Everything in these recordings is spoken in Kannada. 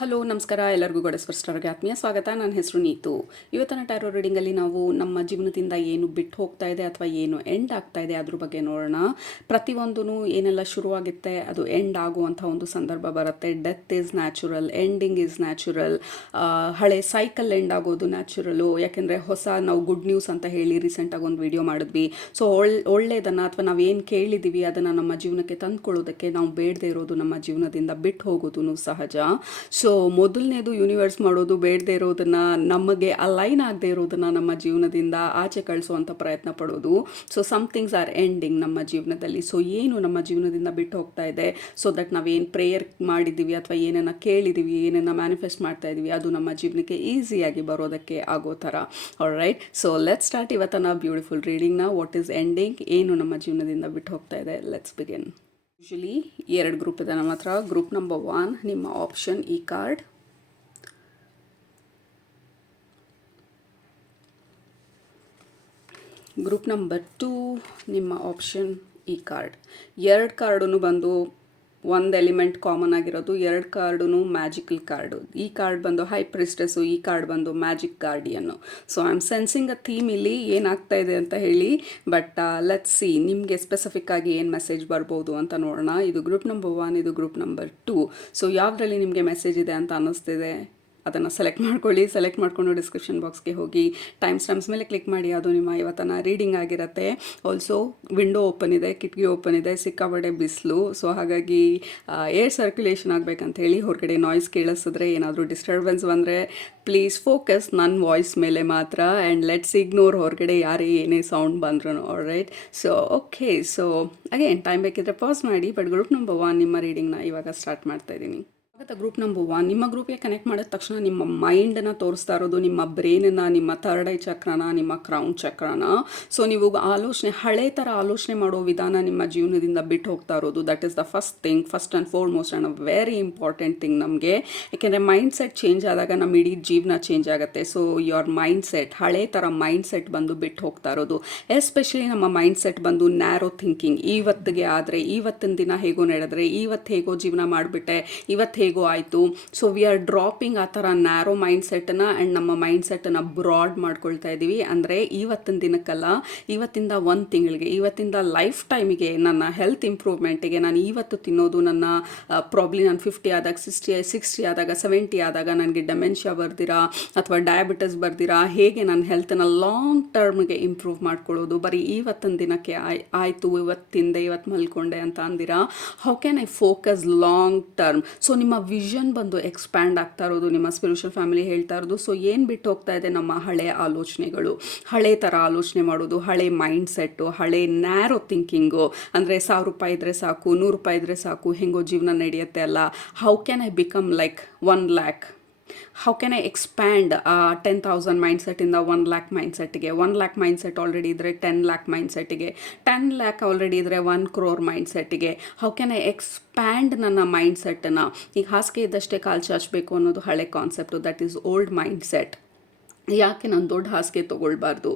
ಹಲೋ ನಮಸ್ಕಾರ, ಎಲ್ಲರಿಗೂ ಗೋಡೆಸ್ವರ್ ಸ್ಟಾರ್ಗೆ ಆತ್ಮೀಯ ಸ್ವಾಗತ. ನನ್ನ ಹೆಸರು ನೀತು. ಇವತ್ತಿನ ಟ್ಯಾರೋ ರೀಡಿಂಗಲ್ಲಿ ನಾವು ನಮ್ಮ ಜೀವನದಿಂದ ಏನು ಬಿಟ್ಟು ಹೋಗ್ತಾ ಇದೆ ಅಥವಾ ಏನು ಎಂಡ್ ಆಗ್ತಾ ಇದೆ ಅದ್ರ ಬಗ್ಗೆ ನೋಡೋಣ. ಪ್ರತಿಯೊಂದೂ ಏನೆಲ್ಲ ಶುರುವಾಗುತ್ತೆ ಅದು ಎಂಡ್ ಆಗುವಂಥ ಒಂದು ಸಂದರ್ಭ ಬರುತ್ತೆ. Death is natural, ending is natural. ಹಳೆ ಸೈಕಲ್ ಎಂಡ್ ಆಗೋದು ನ್ಯಾಚುರಲು. ಯಾಕೆಂದರೆ ನಾವು ಗುಡ್ ನ್ಯೂಸ್ ಅಂತ ಹೇಳಿ ರೀಸೆಂಟಾಗಿ ಒಂದು ವಿಡಿಯೋ ಮಾಡಿದ್ವಿ. ಸೊ ಒಳ್ಳೆಯದನ್ನು ಅಥವಾ ನಾವು ಏನು ಕೇಳಿದ್ದೀವಿ ಅದನ್ನು ನಮ್ಮ ಜೀವನಕ್ಕೆ ತಂದುಕೊಳ್ಳೋದಕ್ಕೆ ನಾವು ಬೇಡದೇ ಇರೋದು ನಮ್ಮ ಜೀವನದಿಂದ ಬಿಟ್ಟು ಹೋಗೋದು ಸಹಜ. ಸೊ ಮೊದಲನೇದು ಯೂನಿವರ್ಸ್ ಮಾಡೋದು ಬೇಡದೇ ಇರೋದನ್ನು, ನಮಗೆ ಅಲೈನ್ ಆಗದೆ ಇರೋದನ್ನು ನಮ್ಮ ಜೀವನದಿಂದ ಆಚೆ ಕಳಿಸುವಂಥ ಪ್ರಯತ್ನ ಪಡೋದು. ಸೊ ಸಮ್ಥಿಂಗ್ಸ್ ಆರ್ ಎಂಡಿಂಗ್ ನಮ್ಮ ಜೀವನದಲ್ಲಿ. ಸೊ ಏನು ನಮ್ಮ ಜೀವನದಿಂದ ಬಿಟ್ಟು ಹೋಗ್ತಾ ಇದೆ, ಸೊ ದಟ್ ನಾವೇನು ಪ್ರೇಯರ್ ಮಾಡಿದ್ದೀವಿ ಅಥವಾ ಏನನ್ನು ಕೇಳಿದ್ದೀವಿ, ಏನನ್ನು ಮ್ಯಾನಿಫೆಸ್ಟ್ ಮಾಡ್ತಾ ಇದ್ದೀವಿ ಅದು ನಮ್ಮ ಜೀವನಕ್ಕೆ ಈಸಿಯಾಗಿ ಬರೋದಕ್ಕೆ ಆಗೋ ಥರ. ಆಲ್ರೈಟ್, ಸೊ ಲೆಟ್ಸ್ ಸ್ಟಾರ್ಟ್ ಇವತ್ತನ ಬ್ಯೂಟಿಫುಲ್ ರೀಡಿಂಗ್ನ. ವಾಟ್ ಈಸ್ ಎಂಡಿಂಗ್, ಏನು ನಮ್ಮ ಜೀವನದಿಂದ ಬಿಟ್ಟು ಹೋಗ್ತಾ ಇದೆ. Let's begin. ಯೂಶಲಿ 2 ಗ್ರೂಪ್ ಇದೆ ನಮ್ಮ ಹತ್ರ. ಗ್ರೂಪ್ ನಂಬರ್ 1 ನಿಮ್ಮ ಆಪ್ಷನ್ ಈ ಕಾರ್ಡ್, ಗ್ರೂಪ್ ನಂಬರ್ 2 ನಿಮ್ಮ ಆಪ್ಷನ್ ಈ ಕಾರ್ಡ್. 2 ಕಾರ್ಡೂ ಬಂದು ಒಂದು ಎಲಿಮೆಂಟ್ ಕಾಮನ್ ಆಗಿರೋದು. 2 ಕಾರ್ಡೂ ಮ್ಯಾಜಿಕಲ್ ಕಾರ್ಡು. ಈ ಕಾರ್ಡ್ ಬಂದು ಹೈ ಪ್ರಿಸ್ಟೆಸ್ಸು, ಈ ಕಾರ್ಡ್ ಬಂದು magic guardian. So I am sensing a theme ಇಲ್ಲಿ ಏನಾಗ್ತಾ ಇದೆ ಅಂತ ಹೇಳಿ. ಬಟ್ ಲೆಟ್ಸ್ ಸಿ ನಿಮಗೆ ಸ್ಪೆಸಿಫಿಕ್ ಆಗಿ ಏನು ಮೆಸೇಜ್ ಬರ್ಬೋದು ಅಂತ ನೋಡೋಣ. ಇದು ಗ್ರೂಪ್ ನಂಬರ್ 1, ಇದು ಗ್ರೂಪ್ ನಂಬರ್ 2. ಸೊ ಯಾವುದರಲ್ಲಿ ನಿಮಗೆ ಮೆಸೇಜ್ ಇದೆ ಅಂತ ಅನ್ನಿಸ್ತಿದೆ ಅದನ್ನು ಸೆಲೆಕ್ಟ್ ಮಾಡ್ಕೊಳ್ಳಿ. ಸೆಲೆಕ್ಟ್ ಮಾಡಿಕೊಂಡು ಡಿಸ್ಕ್ರಿಪ್ಷನ್ ಬಾಕ್ಸ್ಗೆ ಹೋಗಿ ಟೈಮ್ ಸ್ಟಾಂಪ್ಸ್ ಮೇಲೆ ಕ್ಲಿಕ್ ಮಾಡಿ. ಅದು ನಿಮ್ಮ ಇವತ್ತನ ರೀಡಿಂಗ್ ಆಗಿರುತ್ತೆ. ಆಲ್ಸೋ ವಿಂಡೋ ಓಪನ್ ಇದೆ, ಕಿಟಕಿ ಓಪನ್ ಇದೆ, ಸಿಕ್ಕಾಪಟ್ಟೆ ಬಿಸಿಲು. ಸೊ ಹಾಗಾಗಿ ಏರ್ ಸರ್ಕ್ಯುಲೇಷನ್ ಆಗಬೇಕಂತ ಹೇಳಿ ಹೊರಗಡೆ ನಾಯ್ಸ್ ಕೇಳಿಸಿದ್ರೆ, ಏನಾದರೂ ಡಿಸ್ಟರ್ಬೆನ್ಸ್ ಬಂದರೆ ಪ್ಲೀಸ್ ಫೋಕಸ್ ನನ್ನ ವಾಯ್ಸ್ ಮೇಲೆ ಮಾತ್ರ. ಆ್ಯಂಡ್ ಲೆಟ್ಸ್ ಇಗ್ನೋರ್ ಹೊರಗಡೆ ಯಾರೇ ಏನೇ ಸೌಂಡ್ ಬಂದ್ರು. All right, so okay. So again time ಬೇಕಿದ್ರೆ ಪಾಸ್ ಮಾಡಿ. ಬಟ್ ಗ್ರೂಪ್ ನಂಬರ್ 1 ನಿಮ್ಮ ರೀಡಿಂಗ್ನ ಇವಾಗ ಸ್ಟಾರ್ಟ್ ಮಾಡ್ತಾ ಇದ್ದೀನಿ. ಗ್ರೂಪ್ ನಂಬರ್ 1 ನಿಮ್ಮ ಗ್ರೂಪ್ಗೆ ಕನೆಕ್ಟ್ ಮಾಡಿದ ತಕ್ಷಣ ನಿಮ್ಮ ಮೈಂಡನ್ನು ತೋರಿಸ್ತಾ ಇರೋದು, ನಿಮ್ಮ ಬ್ರೈನನ್ನು, ನಿಮ್ಮ ಥರ್ಡ್ ಐ ಚಕ್ರನ, ನಿಮ್ಮ ಕ್ರೌನ್ ಚಕ್ರನ. ಸೊ ನೀವು ಹಳೆ ಥರ ಆಲೋಚನೆ ಮಾಡೋ ವಿಧಾನ ನಿಮ್ಮ ಜೀವನದಿಂದ ಬಿಟ್ಟು ಹೋಗ್ತಾ ಇರೋದು. That is the first thing, first and foremost and a very important thing ನಮಗೆ. ಯಾಕೆಂದರೆ ಮೈಂಡ್ ಸೆಟ್ ಚೇಂಜ್ ಆದಾಗ ನಮ್ಮ ಇಡೀ ಜೀವನ ಚೇಂಜ್ ಆಗುತ್ತೆ. ಸೊ ಯುವರ್ ಮೈಂಡ್ ಸೆಟ್, ಹಳೆ ಥರ ಮೈಂಡ್ ಸೆಟ್ ಬಂದು ಬಿಟ್ಟು ಹೋಗ್ತಾ ಇರೋದು. ಎಸ್ಪೆಷಲಿ ನಮ್ಮ ಮೈಂಡ್ ಸೆಟ್ ಬಂದು ನ್ಯಾರೋ ಥಿಂಕಿಂಗ್. ಇವತ್ತಿಗೆ ಆದರೆ, ಇವತ್ತಿನ ದಿನ ಹೇಗೋ ನಡೆದ್ರೆ, ಇವತ್ತು ಹೇಗೋ ಜೀವನ ಮಾಡಿಬಿಟ್ಟೆ, ಇವತ್ತು ಹೇಗೋ ಆಯಿತು. ಸೊ ವಿ ಆರ್ ಡ್ರಾಪಿಂಗ್ ಆ ಥರ ನ್ಯಾರೋ ಮೈಂಡ್ ಸೆಟ್ಟನ್ನು ಆ್ಯಂಡ್ ನಮ್ಮ ಮೈಂಡ್ ಸೆಟ್ಟನ್ನು ಬ್ರಾಡ್ ಮಾಡ್ಕೊಳ್ತಾ ಇದ್ದೀವಿ. ಅಂದರೆ ಇವತ್ತಿನ ದಿನಕ್ಕಲ್ಲ, ಇವತ್ತಿಂದ 1 ತಿಂಗಳಿಗೆ, ಇವತ್ತಿಂದ ಲೈಫ್ ಟೈಮಿಗೆ, ನನ್ನ ಹೆಲ್ತ್ ಇಂಪ್ರೂವ್ಮೆಂಟಿಗೆ, ನಾನು ಇವತ್ತು ತಿನ್ನೋದು ನನ್ನ ಪ್ರಾಬ್ಲಿ ನಾನು 50 ಆದಾಗ, 60 ಆದಾಗ, 70 ಆದಾಗ ನನಗೆ ಡೆಮೆನ್ಷಿಯಾ ಬರ್ದಿರಾ ಅಥವಾ ಡಯಾಬಿಟಿಸ್ ಬರ್ದಿರಾ, ಹೇಗೆ ನನ್ನ ಹೆಲ್ತನ್ನು ಲಾಂಗ್ ಟರ್ಮ್ಗೆ ಇಂಪ್ರೂವ್ ಮಾಡ್ಕೊಳ್ಳೋದು. ಬರೀ ಇವತ್ತಿನ ದಿನಕ್ಕೆ ಆಯಿತು, ಇವತ್ತಿಂದೆ, ಇವತ್ತು ಮಲ್ಕೊಂಡೆ ಅಂತ ಅಂದಿರಾ. How can I focus long term. So ನಿಮ್ಮ ವಿಷನ್ ಬಂದು ಎಕ್ಸ್ಪ್ಯಾಂಡ್ ಆಗ್ತಾ ಇರೋದು, ನಿಮ್ಮ ಸ್ಪಿರಿಚುವಲ್ ಫ್ಯಾಮಿಲಿ ಹೇಳ್ತಾ ಇರೋದು. ಸೊ ಏನು ಬಿಟ್ಟು ಹೋಗ್ತಾ ಇದೆ, ನಮ್ಮ ಹಳೆ ಆಲೋಚನೆಗಳು, ಹಳೆ ಥರ ಆಲೋಚನೆ ಮಾಡೋದು, ಹಳೆ ಮೈಂಡ್ ಸೆಟ್ಟು, ಹಳೆ ನ್ಯಾರೋ ಥಿಂಕಿಂಗು. ಅಂದರೆ 1000 ರೂಪಾಯಿ ಇದ್ದರೆ ಸಾಕು, 100 ರೂಪಾಯಿ ಇದ್ದರೆ ಸಾಕು, ಹೆಂಗೋ ಜೀವನ ನಡೆಯುತ್ತೆ ಅಲ್ಲ. How can I become like 1 lakh? How can I expand 10,000 mind ಸೆಟ್ಟಿಂದ 1 lakh ಮೈಂಡ್ ಸೆಟ್ಟಿಗೆ, 1 lakh ಮೈಂಡ್ ಸೆಟ್ ಆಲ್ರೆಡಿ ಇದ್ದರೆ 10 lakh ಮೈಂಡ್ ಸೆಟ್ಟಿಗೆ, 10 lakh ಆಲ್ರೆಡಿ ಇದ್ದರೆ 1 crore ಮೈಂಡ್ ಸೆಟ್ಟಿಗೆ. ಹೌ ಕ್ಯಾನ್ ಐ ಎಕ್ಸ್ಪ್ಯಾಂಡ್ ನನ್ನ ಮೈಂಡ್ ಸೆಟ್ಟನ್ನು? ಈಗ ಹಾಸಿಗೆ ಇದ್ದಷ್ಟೇ ಕಾಲು ಚಾಚಬೇಕು ಅನ್ನೋದು ಹಳೆ concept. That is old mind set. ಯಾಕೆ ನಾನು ದೊಡ್ಡ ಹಾಸಿಗೆ ತೊಗೊಳ್ಬಾರ್ದು?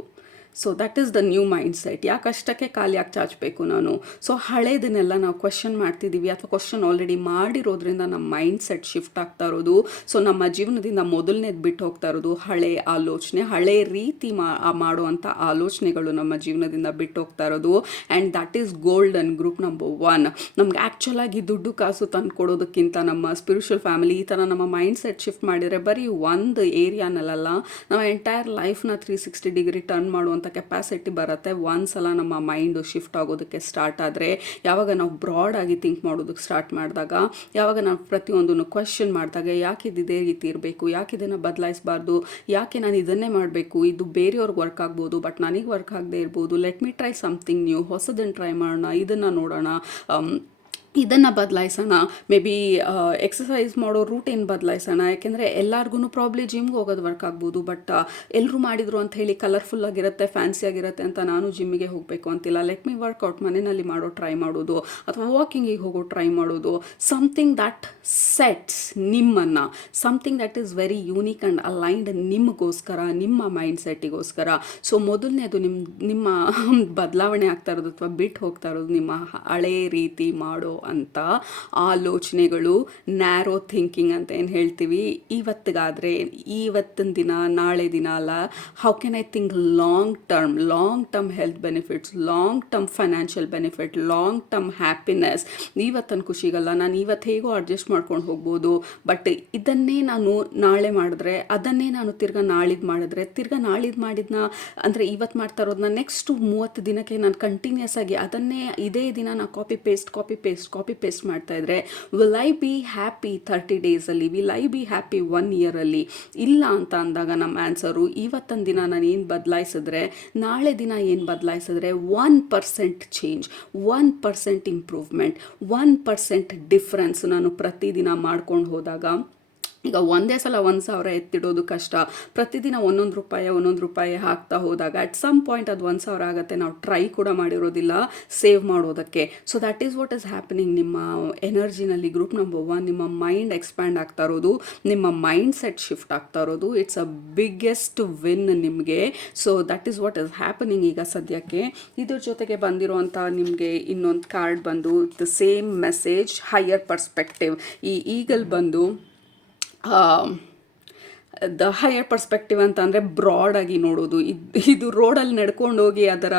So that is the new mind set. ಯಾಕಷ್ಟಕ್ಕೆ ಕಾಲು ಯಾಕೆ ಚಾಚಬೇಕು ನಾನು? ಸೊ ಹಳೇದನ್ನೆಲ್ಲ ನಾವು ಕ್ವೆಶ್ಚನ್ ಮಾಡ್ತಿದ್ದೀವಿ ಅಥವಾ ಕ್ವೆಶ್ಚನ್ ಆಲ್ರೆಡಿ ಮಾಡಿರೋದ್ರಿಂದ ನಮ್ಮ ಮೈಂಡ್ ಸೆಟ್ ಶಿಫ್ಟ್ ಆಗ್ತಾ ಇರೋದು. ಸೊ ನಮ್ಮ ಜೀವನದಿಂದ ಮೊದಲನೇದು ಬಿಟ್ಟು ಹೋಗ್ತಾ ಇರೋದು ಹಳೆ ಆಲೋಚನೆ, ಹಳೆ ರೀತಿ ಮಾಡುವಂಥ ಆಲೋಚನೆಗಳು ನಮ್ಮ ಜೀವನದಿಂದ ಬಿಟ್ಟು ಹೋಗ್ತಾ ಇರೋದು. And that is golden. Group number 1 ನಮ್ಗೆ ಆ್ಯಕ್ಚುಲಾಗಿ ದುಡ್ಡು ಕಾಸು ತಂದು ಕೊಡೋದಕ್ಕಿಂತ ನಮ್ಮ ಸ್ಪಿರಿಚುವಲ್ ಫ್ಯಾಮಿಲಿ ಈ ಥರ ನಮ್ಮ ಮೈಂಡ್ ಸೆಟ್ ಶಿಫ್ಟ್ ಮಾಡಿದರೆ ಬರೀ ಒಂದು ಏರಿಯಾನಲ್ಲ, ನಮ್ಮ ಎಂಟೈರ್ ಲೈಫ್ನ 360 ಡಿಗ್ರಿ ಟರ್ನ್ ಮಾಡುವಂಥ ಕೆಪಾಸಿಟಿ ಬರುತ್ತೆ ಒಂದ್ಸಲ ನಮ್ಮ ಮೈಂಡು ಶಿಫ್ಟ್ ಆಗೋದಕ್ಕೆ ಸ್ಟಾರ್ಟ್ ಆದರೆ. ಯಾವಾಗ ನಾವು ಬ್ರಾಡ್ ಆಗಿ ಥಿಂಕ್ ಮಾಡೋದಕ್ಕೆ ಸ್ಟಾರ್ಟ್ ಮಾಡಿದಾಗ, ಯಾವಾಗ ನಾವು ಪ್ರತಿಯೊಂದನ್ನು ಕ್ವೆಶ್ಚನ್ ಮಾಡಿದಾಗ, ಯಾಕೆ ಇದೇ ರೀತಿ ಇರಬೇಕು, ಯಾಕೆ ಇದನ್ನು ಬದಲಾಯಿಸಬಾರ್ದು, ಯಾಕೆ ನಾನು ಇದನ್ನೇ ಮಾಡಬೇಕು, ಇದು ಬೇರೆಯವ್ರಿಗೆ ವರ್ಕ್ ಆಗ್ಬೋದು ಬಟ್ ನನಗೆ ವರ್ಕ್ ಆಗದೆ ಇರ್ಬೋದು, let me try something new, ಹೊಸದನ್ನು ಟ್ರೈ ಮಾಡೋಣ, ಇದನ್ನು ನೋಡೋಣ, ಇದನ್ನು ಬದಲಾಯಿಸೋಣ, ಮೇ ಬಿ ಎಕ್ಸಸೈಸ್ ಮಾಡೋ ರೂಟೀನ್ ಬದಲಾಯಿಸೋಣ. ಯಾಕೆಂದರೆ ಎಲ್ಲರಿಗೂ ಪ್ರಾಬ್ಲಿ ಜಿಮ್ಗೆ ಹೋಗೋದು ವರ್ಕ್ ಆಗ್ಬೋದು. ಬಟ್ ಎಲ್ಲರೂ ಮಾಡಿದರು ಅಂತ ಹೇಳಿ ಕಲರ್ಫುಲ್ ಆಗಿರುತ್ತೆ, ಫ್ಯಾನ್ಸಿ ಆಗಿರುತ್ತೆ ಅಂತ ನಾನು ಜಿಮ್ಮಿಗೆ ಹೋಗಬೇಕು ಅಂತಿಲ್ಲ. ಲೆಟ್ ಮಿ ವರ್ಕೌಟ್ ಮನೆಯಲ್ಲಿ ಮಾಡೋ ಟ್ರೈ ಮಾಡೋದು ಅಥವಾ ವಾಕಿಂಗಿಗೆ ಹೋಗೋ ಟ್ರೈ ಮಾಡೋದು. ಸಮಥಿಂಗ್ ದಟ್ ಸೆಟ್ಸ್ ನಿಮ್ಮನ್ನು, something that is very unique and aligned ನಿಮಗೋಸ್ಕರ, ನಿಮ್ಮ ಮೈಂಡ್ ಸೆಟ್ಟಿಗೋಸ್ಕರ. ಸೊ ಮೊದಲನೇದು ನಿಮ್ಮ ಬದಲಾವಣೆ ಆಗ್ತಾ ಇರೋದು ಅಥವಾ ಬಿಟ್ಟು ಹೋಗ್ತಾ ಇರೋದು ನಿಮ್ಮ ಹಳೆ ರೀತಿ ಮಾಡೋ ಅಂಥ ಆಲೋಚನೆಗಳು, ನ್ಯಾರೋ ಥಿಂಕಿಂಗ್ ಅಂತ ಏನು ಹೇಳ್ತೀವಿ, ಇವತ್ತಿಗಾದರೆ ಇವತ್ತಿನ ದಿನ ನಾಳೆ ದಿನ ಅಲ್ಲ, how can I think long term health benefits, long term financial benefit, long term happiness. ಇವತ್ತನ ಖುಷಿಗಲ್ಲ, ನಾನು ಇವತ್ತು ಹೇಗೋ ಅಡ್ಜಸ್ಟ್ ಮಾಡ್ಕೊಂಡು ಹೋಗ್ಬೋದು, ಬಟ್ ಇದನ್ನೇ ನಾನು ನಾಳೆ ಮಾಡಿದ್ರೆ, ಅದನ್ನೇ ನಾನು ತಿರ್ಗಾ ನಾಳಿದ್ದು ಮಾಡಿದ್ನ ಅಂದರೆ ಇವತ್ತು ಮಾಡ್ತಾ ಇರೋದನ್ನ ನೆಕ್ಸ್ಟು 30 ದಿನಕ್ಕೆ ನಾನು ಕಂಟಿನ್ಯೂಸ್ ಆಗಿ ಅದನ್ನೇ ಇದೇ ದಿನ ನಾನು ಕಾಪಿ ಪೇಸ್ಟ್ ಮಾಡ್ತಾ ಇದ್ರೆ, ವಿಲ್ ಐ ಬಿ ಹ್ಯಾಪಿ 30 ಡೇಸಲ್ಲಿ, ವಿಲ್ ಐ ಬಿ ಹ್ಯಾಪಿ 1 ಇಯರಲ್ಲಿ? ಇಲ್ಲ ಅಂತ ಅಂದಾಗ ನಮ್ಮ ಆನ್ಸರು, ಇವತ್ತಿನ ದಿನ ನಾನು ಏನು ಬದಲಾಯಿಸಿದ್ರೆ, ನಾಳೆ ದಿನ ಏನು ಬದಲಾಯಿಸಿದ್ರೆ 1% ಚೇಂಜ್, 1% ಇಂಪ್ರೂವ್ಮೆಂಟ್, 1% ಡಿಫ್ರೆನ್ಸ್ ನಾನು ಪ್ರತಿದಿನ ಮಾಡ್ಕೊಂಡು ಹೋದಾಗ, ಈಗ ಒಂದೇ ಸಲ 1,000 ಎತ್ತಿಡೋದು ಕಷ್ಟ, ಪ್ರತಿದಿನ ಒಂದೊಂದು ರೂಪಾಯಿ ಹಾಕ್ತಾ ಹೋದಾಗ ಅಟ್ ಸಮ್ ಪಾಯಿಂಟ್ ಅದು 1,000 ಆಗುತ್ತೆ. ನಾವು ಟ್ರೈ ಕೂಡ ಮಾಡಿರೋದಿಲ್ಲ ಸೇವ್ ಮಾಡೋದಕ್ಕೆ. So that is what is happening ನಿಮ್ಮ ಎನರ್ಜಿನಲ್ಲಿ. ಗ್ರೂಪ್ ನಂಬರ್ 1, ನಿಮ್ಮ ಮೈಂಡ್ ಎಕ್ಸ್ಪ್ಯಾಂಡ್ ಆಗ್ತಾ ಇರೋದು, ನಿಮ್ಮ ಮೈಂಡ್ ಸೆಟ್ ಶಿಫ್ಟ್ ಆಗ್ತಾ ಇರೋದು, ಇಟ್ಸ್ ಅ ಬಿಗ್ಗೆಸ್ಟ್ ವಿನ್ ನಿಮಗೆ. So that is what is happening ಈಗ ಸದ್ಯಕ್ಕೆ. ಇದ್ರ ಜೊತೆಗೆ ಬಂದಿರೋಂಥ ನಿಮಗೆ ಇನ್ನೊಂದು ಕಾರ್ಡ್ ಬಂದು the same message, higher perspective. ಈ ಈಗಲ್ ಬಂದು ದ ಹೈಯರ್ ಪರ್ಸ್ಪೆಕ್ಟಿವ್ ಅಂತ ಅಂದರೆ ಬ್ರಾಡಾಗಿ ನೋಡೋದು. ಇದು ರೋಡಲ್ಲಿ ನಡ್ಕೊಂಡು ಹೋಗಿ ಅದರ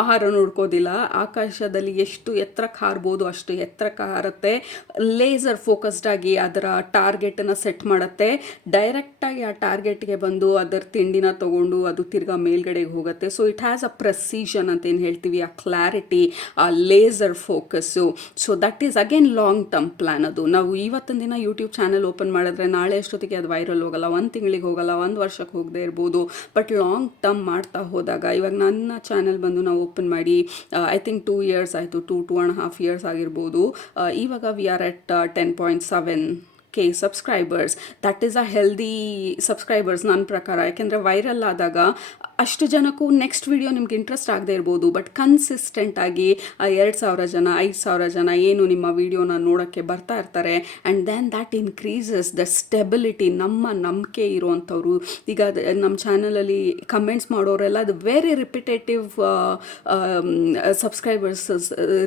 ಆಹಾರ ನೋಡ್ಕೋದಿಲ್ಲ, ಆಕಾಶದಲ್ಲಿ ಎಷ್ಟು ಎತ್ತರಕ್ಕೆ ಹಾರ್ಬೋದು ಅಷ್ಟು ಎತ್ತರಕ್ಕೆ ಹಾರುತ್ತೆ, ಲೇಸರ್ ಫೋಕಸ್ಡಾಗಿ ಅದರ ಟಾರ್ಗೆಟನ್ನು ಸೆಟ್ ಮಾಡುತ್ತೆ, ಡೈರೆಕ್ಟಾಗಿ ಆ ಟಾರ್ಗೆಟ್ಗೆ ಬಂದು ಅದರ ತಿಂಡಿನ ತೊಗೊಂಡು ಅದು ತಿರ್ಗಾ ಮೇಲ್ಗಡೆಗೆ ಹೋಗುತ್ತೆ. So it has a precision ಅಂತ ಏನು ಹೇಳ್ತೀವಿ, ಆ ಕ್ಲಾರಿಟಿ, ಆ laser focus. So that is again long term plan. ಅದು ನಾವು ಇವತ್ತಿನ ದಿನ ಯೂಟ್ಯೂಬ್ ಚಾನಲ್ ಓಪನ್ ಮಾಡಿದ್ರೆ ನಾಳೆ ಅಷ್ಟೊತ್ತಿಗೆ ಅದು ವೈರಲ್ ಹೋಗಲ್ಲ, 1 ತಿಂಗಳಿಗೆ ಹೋಗಲ್ಲ, 1 ವರ್ಷಕ್ಕೆ ಹೋಗದೆ ಇರ್ಬೋದು. ಬಟ್ ಲಾಂಗ್ ಟರ್ಮ್ ಮಾಡ್ತಾ ಹೋದಾಗ, ಇವಾಗ ನನ್ನ ಚಾನಲ್ ಬಂದು ನಾವು ಓಪನ್ ಮಾಡಿ ಐ ಥಿಂಕ್ 2 ಇಯರ್ಸ್ ಆಯಿತು, 2.5 ಇಯರ್ಸ್ ಆಗಿರ್ಬೋದು. ಇವಾಗ we are at 10.7K subscribers. That is a healthy subscribers ನನ್ನ ಪ್ರಕಾರ. ಯಾಕೆಂದರೆ ವೈರಲ್ ಆದಾಗ ಅಷ್ಟು ಜನಕ್ಕೂ ನೆಕ್ಸ್ಟ್ ವಿಡಿಯೋ ನಿಮ್ಗೆ ಇಂಟ್ರೆಸ್ಟ್ ಆಗದೆ ಇರ್ಬೋದು, ಬಟ್ ಕನ್ಸಿಸ್ಟೆಂಟಾಗಿ 2,000 ಜನ 5,000 ಜನ ಏನು ನಿಮ್ಮ ವಿಡಿಯೋನ ನೋಡೋಕ್ಕೆ ಬರ್ತಾ ಇರ್ತಾರೆ. And then that increases the stability. ನಮ್ಮ ನಂಬಿಕೆ ಇರುವಂಥವ್ರು, ಈಗ ನಮ್ಮ ಚಾನಲಲ್ಲಿ ಕಮೆಂಟ್ಸ್ ಮಾಡೋರೆಲ್ಲ ಅದು ವೆರಿ ರಿಪಿಟೇಟಿವ್ ಸಬ್ಸ್ಕ್ರೈಬರ್ಸ್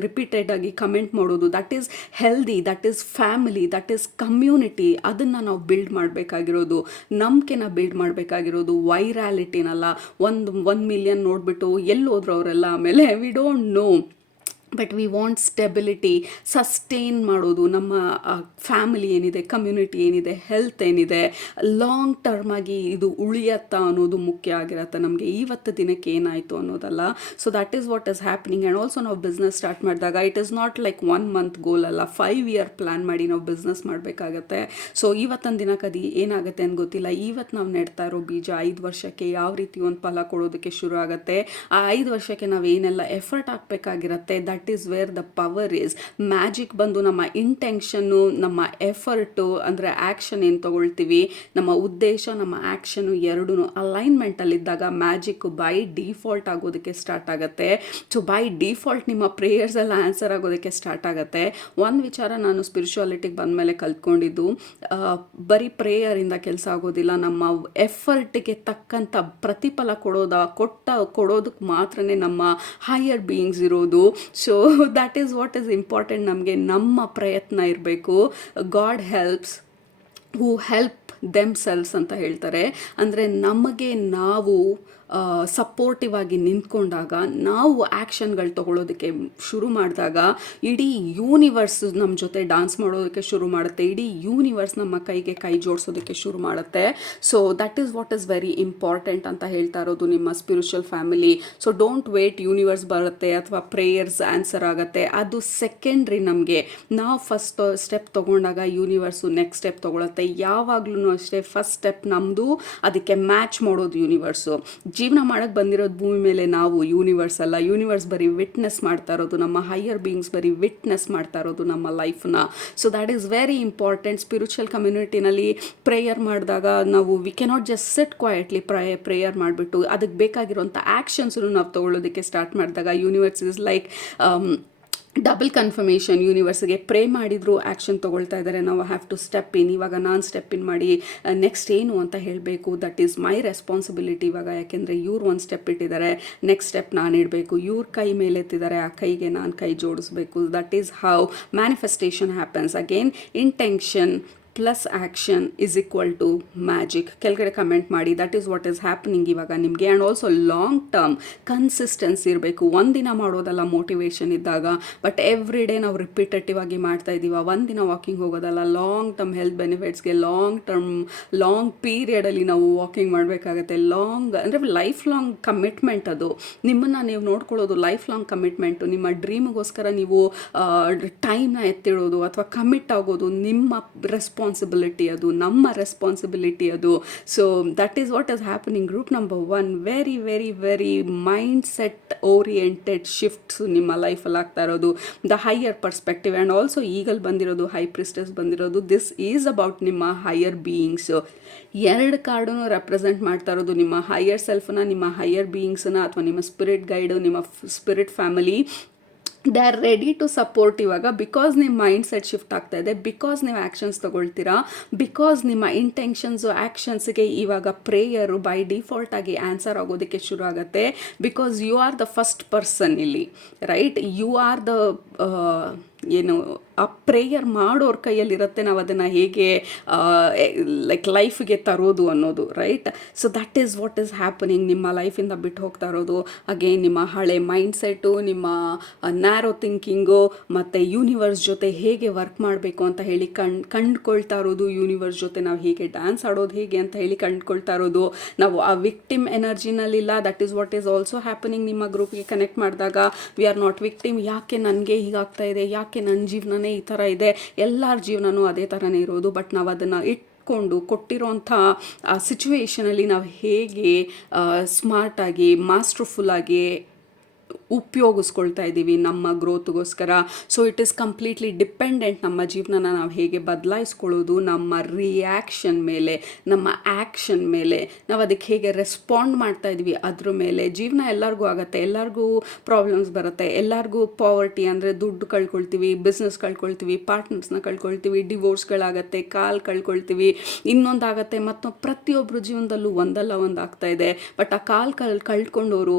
ರಿಪೀಟೆಡ್ ಆಗಿ ಕಮೆಂಟ್ ಮಾಡೋದು. That is healthy, that is family, that is community. ಅದನ್ನು ನಾವು ಬಿಲ್ಡ್ ಮಾಡಬೇಕಾಗಿರೋದು, ನಂಬಿಕೆನ ಬಿಲ್ಡ್ ಮಾಡಬೇಕಾಗಿರೋದು, ವೈರಾಲಿಟಿನಲ್ಲ. 1 ಮಿಲಿಯನ್ ನೋಡಿಬಿಟ್ಟು ಎಲ್ಲಿ ಹೋದ್ರು ಅವರೆಲ್ಲ, ಆಮೇಲೆ we don't know. But we want stability, sustain ಮಾಡೋದು. ನಮ್ಮ ಫ್ಯಾಮಿಲಿ ಏನಿದೆ, ಕಮ್ಯುನಿಟಿ ಏನಿದೆ, ಹೆಲ್ತ್ ಏನಿದೆ, ಲಾಂಗ್ ಟರ್ಮ್ ಆಗಿ ಇದು ಉಳಿಯತ್ತಾ ಅನ್ನೋದು ಮುಖ್ಯ ಆಗಿರತ್ತೆ ನಮಗೆ, ಇವತ್ತು ದಿನಕ್ಕೆ ಏನಾಯಿತು ಅನ್ನೋದಲ್ಲ. So that is what is happening. And also ನಾವು ಬಿಸ್ನೆಸ್ ಸ್ಟಾರ್ಟ್ ಮಾಡಿದಾಗ it is not like 1 month goal ಅಲ್ಲ, 5 ಇಯರ್ ಪ್ಲ್ಯಾನ್ ಮಾಡಿ ನಾವು ಬಿಸ್ನೆಸ್ ಮಾಡಬೇಕಾಗತ್ತೆ. ಸೊ ಇವತ್ತಿನ ದಿನಕ್ಕೆ ಅದು ಏನಾಗುತ್ತೆ ಅಂತ ಗೊತ್ತಿಲ್ಲ. ಇವತ್ತು ನಾವು ನೆಡ್ತಾ ಇರೋ ಬೀಜ 5 ವರ್ಷಕ್ಕೆ ಯಾವ ರೀತಿ ಒಂದು ಫಲ ಕೊಡೋದಕ್ಕೆ ಶುರು ಆಗುತ್ತೆ. ಆ 5 ವರ್ಷಕ್ಕೆ ನಾವು ಏನೆಲ್ಲ ಎಫರ್ಟ್ ಹಾಕಬೇಕಾಗಿರುತ್ತೆ, that is where the power is. Magic ಬಂದು ನಮ್ಮ ಇಂಟೆನ್ಷನ್ನು, ನಮ್ಮ ಎಫರ್ಟು ಅಂದರೆ ಆ್ಯಕ್ಷನ್ ಏನು ತೊಗೊಳ್ತೀವಿ, ನಮ್ಮ ಉದ್ದೇಶ, ನಮ್ಮ ಆ್ಯಕ್ಷನು ಎರಡೂ ಅಲೈನ್ಮೆಂಟಲ್ಲಿದ್ದಾಗ ಮ್ಯಾಜಿಕ್ ಬೈ ಡಿಫಾಲ್ಟ್ ಆಗೋದಕ್ಕೆ ಸ್ಟಾರ್ಟ್ ಆಗುತ್ತೆ. ಸೊ ಬೈ ಡಿಫಾಲ್ಟ್ ನಿಮ್ಮ ಪ್ರೇಯರ್ಸ್ ಎಲ್ಲ ಆನ್ಸರ್ ಆಗೋದಕ್ಕೆ ಸ್ಟಾರ್ಟ್ ಆಗುತ್ತೆ. ಒಂದು ವಿಚಾರ ನಾನು ಸ್ಪಿರಿಚುವಾಲಿಟಿಗೆ ಬಂದಮೇಲೆ ಕಲ್ತ್ಕೊಂಡಿದ್ದು, ಬರೀ ಪ್ರೇಯರಿಂದ ಕೆಲಸ ಆಗೋದಿಲ್ಲ, ನಮ್ಮ ಎಫರ್ಟಿಗೆ ತಕ್ಕಂಥ ಪ್ರತಿಫಲ ಕೊಡೋದಕ್ಕೆ ಮಾತ್ರನೇ ನಮ್ಮ ಹೈಯರ್ ಬೀಯಿಂಗ್ಸ್ ಇರೋದು. So that is what is important. ನಮಗೆ ನಮ್ಮ ಪ್ರಯತ್ನ ಇರಬೇಕು. ಗಾಡ್ ಹೆಲ್ಪ್ಸ್ ಹೂ ಹೆಲ್ಪ್ ದೆಮ್ಸೆಲ್ಸ್ ಅಂತ ಹೇಳ್ತಾರೆ. ಅಂದರೆ ನಮಗೆ ನಾವು ಸಪೋರ್ಟಿವ್ ಆಗಿ ನಿಂತ್ಕೊಂಡಾಗ, ನಾವು ಆ್ಯಕ್ಷನ್ಗಳು ತೊಗೊಳ್ಳೋದಕ್ಕೆ ಶುರು ಮಾಡಿದಾಗ ಇಡೀ ಯೂನಿವರ್ಸ್ ನಮ್ಮ ಜೊತೆ ಡಾನ್ಸ್ ಮಾಡೋದಕ್ಕೆ ಶುರು ಮಾಡುತ್ತೆ, ಇಡೀ ಯೂನಿವರ್ಸ್ ನಮ್ಮ ಕೈಗೆ ಕೈ ಜೋಡಿಸೋದಕ್ಕೆ ಶುರು ಮಾಡುತ್ತೆ. So that is what is very important ಅಂತ ಹೇಳ್ತಾ ಇರೋದು ನಿಮ್ಮ spiritual family. So don't wait universe ಬರುತ್ತೆ ಅಥವಾ ಪ್ರೇಯರ್ಸ್ ಆನ್ಸರ್ ಆಗುತ್ತೆ, ಅದು ಸೆಕೆಂಡ್ರಿ. ನಮಗೆ ನಾವು ಫಸ್ಟ್ ಸ್ಟೆಪ್ ತೊಗೊಂಡಾಗ ಯೂನಿವರ್ಸು ನೆಕ್ಸ್ಟ್ ಸ್ಟೆಪ್ ತೊಗೊಳುತ್ತೆ. ಯಾವಾಗಲೂ ಅಷ್ಟೇ ಫಸ್ಟ್ ಸ್ಟೆಪ್ ನಮ್ಮದು, ಅದಕ್ಕೆ ಮ್ಯಾಚ್ ಮಾಡೋದು ಯೂನಿವರ್ಸು. ಜೀವನ ಮಾಡೋಕ್ಕೆ ಬಂದಿರೋದು ಭೂಮಿ ಮೇಲೆ ನಾವು, ಯೂನಿವರ್ಸ್ ಅಲ್ಲ. ಯೂನಿವರ್ಸ್ ಬರೀ ವಿಟ್ನೆಸ್ ಮಾಡ್ತಾ ಇರೋದು, ನಮ್ಮ ಹೈಯರ್ ಬೀಯಿಂಗ್ಸ್ ಬರೀ ವಿಟ್ನೆಸ್ ಮಾಡ್ತಾ ಇರೋದು ನಮ್ಮ ಲೈಫ್ನ. So that is very important. Spiritual ಕಮ್ಯುನಿಟಿನಲ್ಲಿ ಪ್ರೇಯರ್ ಮಾಡಿದಾಗ ನಾವು we cannot just sit quietly prayer ಮಾಡಿಬಿಟ್ಟು ಅದಕ್ಕೆ ಬೇಕಾಗಿರೋಂಥ ಆ್ಯಕ್ಷನ್ಸನ್ನು ನಾವು ತೊಗೊಳ್ಳೋದಕ್ಕೆ ಸ್ಟಾರ್ಟ್ ಮಾಡಿದಾಗ universe is like double confirmation, ಯೂನಿವರ್ಸ್ಗೆ ಪ್ರೇ ಮಾಡಿದ್ರು ಆ್ಯಕ್ಷನ್ ತೊಗೊಳ್ತಾ ಇದ್ದಾರೆ. ನಾವು ಹ್ಯಾವ್ ಟು ಸ್ಟೆಪ್ ಇನ್. ಇವಾಗ ನಾನು ಸ್ಟೆಪ್ ಇನ್ ಮಾಡಿ ನೆಕ್ಸ್ಟ್ ಏನು ಅಂತ ಹೇಳಬೇಕು. ದಟ್ ಈಸ್ ಮೈ ರೆಸ್ಪಾನ್ಸಿಬಿಲಿಟಿ ಇವಾಗ. ಯಾಕೆಂದರೆ ಇವ್ರು ಒಂದು ಸ್ಟೆಪ್ ಇಟ್ಟಿದ್ದಾರೆ, ನೆಕ್ಸ್ಟ್ ಸ್ಟೆಪ್ ನಾನು ಇಡಬೇಕು. ಇವ್ರ ಕೈ ಮೇಲೆ ಎತ್ತಿದ್ದಾರೆ, ಆ ಕೈಗೆ ನಾನು ಕೈ ಜೋಡಿಸ್ಬೇಕು. That is how manifestation happens. Again, intention plus action is equal to magic. ಕೆಳಗಡೆ ಕಮೆಂಟ್ ಮಾಡಿ. That is what is happening ಇವಾಗ ನಿಮಗೆ. And also long term consistency ಇರಬೇಕು. ಒಂದಿನ ಮಾಡೋದಲ್ಲ ಮೋಟಿವೇಶನ್ ಇದ್ದಾಗ, ಬಟ್ ಎವ್ರಿ ಡೇ ನಾವು ರಿಪಿಟೇಟಿವ್ ಆಗಿ ಮಾಡ್ತಾ ಇದ್ದೀವ. ಒಂದಿನ ವಾಕಿಂಗ್ ಹೋಗೋದಲ್ಲ, ಲಾಂಗ್ ಟರ್ಮ್ ಹೆಲ್ತ್ ಬೆನಿಫಿಟ್ಸ್ಗೆ ಲಾಂಗ್ ಪೀರಿಯಡಲ್ಲಿ ನಾವು ವಾಕಿಂಗ್ ಮಾಡಬೇಕಾಗತ್ತೆ. ಅಂದರೆ ಲೈಫ್ ಲಾಂಗ್ ಕಮಿಟ್ಮೆಂಟ್ ಅದು. ನಿಮ್ಮನ್ನು ನೀವು ನೋಡ್ಕೊಳ್ಳೋದು ಲೈಫ್ ಲಾಂಗ್ ಕಮಿಟ್ಮೆಂಟು. ನಿಮ್ಮ ಡ್ರೀಮ್ಗೋಸ್ಕರ ನೀವು ಟೈಮ್ನ ಎತ್ತಿಡೋದು ಅಥವಾ ಕಮಿಟ್ ಆಗೋದು ನಿಮ್ಮ ರೆಸ್ಪಾನ್ಸಿಬಿಲಿಟಿ, ಅದು ನಮ್ಮ ರೆಸ್ಪಾನ್ಸಿಬಿಲಿಟಿ ಅದು. So that is what is happening. Group number 1, very very very mind set oriented shifts ನಿಮ್ಮ ಲೈಫಲ್ಲಿ ಆಗ್ತಾ ಇರೋದು. The higher perspective and also ಈಗಲ್ಲಿ ಬಂದಿರೋದು ಹೈ ಪ್ರಿಸ್ಟೆಸ್ ಬಂದಿರೋದು. ದಿಸ್ ಈಸ್ ಅಬೌಟ್ ನಿಮ್ಮ ಹೈಯರ್ ಬೀಯಿಂಗ್ಸ್. 2 ಕಾರ್ಡನ್ನು ರೆಪ್ರೆಸೆಂಟ್ ಮಾಡ್ತಾ ಇರೋದು ನಿಮ್ಮ ಹೈಯರ್ ಸೆಲ್ಫನ್ನ, ನಿಮ್ಮ ಹೈಯರ್ ಬೀಯಿಂಗ್ಸನ್ನ, ಅಥವಾ ನಿಮ್ಮ ಸ್ಪಿರಿಟ್ ಗೈಡು, ನಿಮ್ಮ spirit family. They are ready to support ಇವಾಗ. ಬಿಕಾಸ್ ನಿಮ್ಮ ಮೈಂಡ್ ಸೆಟ್ ಶಿಫ್ಟ್ ಆಗ್ತಾ ಇದೆ, ಬಿಕಾಸ್ ನೀವು ಆ್ಯಕ್ಷನ್ಸ್ ತೊಗೊಳ್ತೀರಾ, ಬಿಕಾಸ್ ನಿಮ್ಮ ಇಂಟೆನ್ಷನ್ಸು ಆ್ಯಕ್ಷನ್ಸ್ಗೆ ಇವಾಗ ಪ್ರೇಯರು ಬೈ ಡಿಫಾಲ್ಟ್ ಆಗಿ ಆನ್ಸರ್ ಆಗೋದಕ್ಕೆ ಶುರು ಆಗುತ್ತೆ. Because you are the first person ಇಲ್ಲಿ, ರೈಟ್? ಯು ಆರ್ ದ ಏನು ಆ ಪ್ರೇಯರ್ ಮಾಡೋರ ಕೈಯಲ್ಲಿರುತ್ತೆ, ನಾವು ಅದನ್ನು ಹೇಗೆ ಲೈಫಿಗೆ ತರೋದು ಅನ್ನೋದು, right? So that is what is happening. ನಿಮ್ಮ ಲೈಫಿಂದ ಬಿಟ್ಟು ಹೋಗ್ತಾ ಇರೋದು ಅಗೇನ್ ನಿಮ್ಮ ಹಳೆ ಮೈಂಡ್ಸೆಟ್ಟು, ನಿಮ್ಮ ನ್ಯಾರೋ ಥಿಂಕಿಂಗು, ಮತ್ತು ಯೂನಿವರ್ಸ್ ಜೊತೆ ಹೇಗೆ ವರ್ಕ್ ಮಾಡಬೇಕು ಅಂತ ಹೇಳಿ ಕಂಡುಕೊಳ್ತಾ ಇರೋದು. ಯೂನಿವರ್ಸ್ ಜೊತೆ ನಾವು ಹೇಗೆ ಡ್ಯಾನ್ಸ್ ಆಡೋದು ಹೇಗೆ ಅಂತ ಹೇಳಿ ಕಂಡುಕೊಳ್ತಾ ಇರೋದು. ನಾವು ಆ ವಿಕ್ಟಿಮ್ ಎನರ್ಜಿನಲ್ಲಿಲ್ಲ. That is what is also happening. ನಿಮ್ಮ ಗ್ರೂಪ್ಗೆ ಕನೆಕ್ಟ್ ಮಾಡಿದಾಗ ವಿ ಆರ್ ನಾಟ್ ವಿಕ್ಟಿಮ್. ಯಾಕೆ ನನಗೆ ಹೀಗಾಗ್ತಾ ಇದೆ, ಯಾಕೆ ನನ್ನ ಜೀವನನೇ ಈ ಥರ ಇದೆ, ಎಲ್ಲರ ಜೀವನನೂ ಅದೇ ಥರನೇ ಇರೋದು. ಬಟ್ ನಾವು ಅದನ್ನು ಇಟ್ಕೊಂಡು ಕೊಟ್ಟಿರೋಂಥ ಆ ಸಿಚುವೇಷನಲ್ಲಿ ನಾವು ಹೇಗೆ ಸ್ಮಾರ್ಟಾಗಿ ಮಾಸ್ಟರ್ಫುಲ್ಲಾಗಿ ಉಪಯೋಗಿಸ್ಕೊಳ್ತಾ ಇದ್ದೀವಿ ನಮ್ಮ ಗ್ರೋತ್ಗೋಸ್ಕರ. So it is completely dependent. ನಮ್ಮ ಜೀವನನ ನಾವು ಹೇಗೆ ಬದಲಾಯಿಸ್ಕೊಳ್ಳೋದು ನಮ್ಮ ರಿಯಾಕ್ಷನ್ ಮೇಲೆ, ನಮ್ಮ ಆ್ಯಕ್ಷನ್ ಮೇಲೆ, ನಾವು ಅದಕ್ಕೆ ಹೇಗೆ ರೆಸ್ಪಾಂಡ್ ಮಾಡ್ತಾ ಇದ್ವಿ ಅದ್ರ ಮೇಲೆ. ಜೀವನ ಎಲ್ಲರಿಗೂ ಆಗುತ್ತೆ, ಎಲ್ಲರಿಗೂ ಪ್ರಾಬ್ಲಮ್ಸ್ ಬರುತ್ತೆ, ಎಲ್ಲರಿಗೂ ಪಾವರ್ಟಿ ಅಂದರೆ ದುಡ್ಡು ಕಳ್ಕೊಳ್ತೀವಿ, ಬಿಸ್ನೆಸ್ ಕಳ್ಕೊಳ್ತೀವಿ, ಪಾರ್ಟ್ನರ್ಸ್ನ ಕಳ್ಕೊಳ್ತೀವಿ, ಡಿವೋರ್ಸ್ಗಳಾಗತ್ತೆ, ಕಾಲ್ ಕಳ್ಕೊಳ್ತೀವಿ, ಇನ್ನೊಂದಾಗತ್ತೆ, ಮತ್ತು ಪ್ರತಿಯೊಬ್ಬರು ಜೀವನದಲ್ಲೂ ಒಂದಲ್ಲ ಒಂದು ಆಗ್ತಾ ಇದೆ. ಬಟ್ ಆ ಕಳ್ಕೊಂಡವರು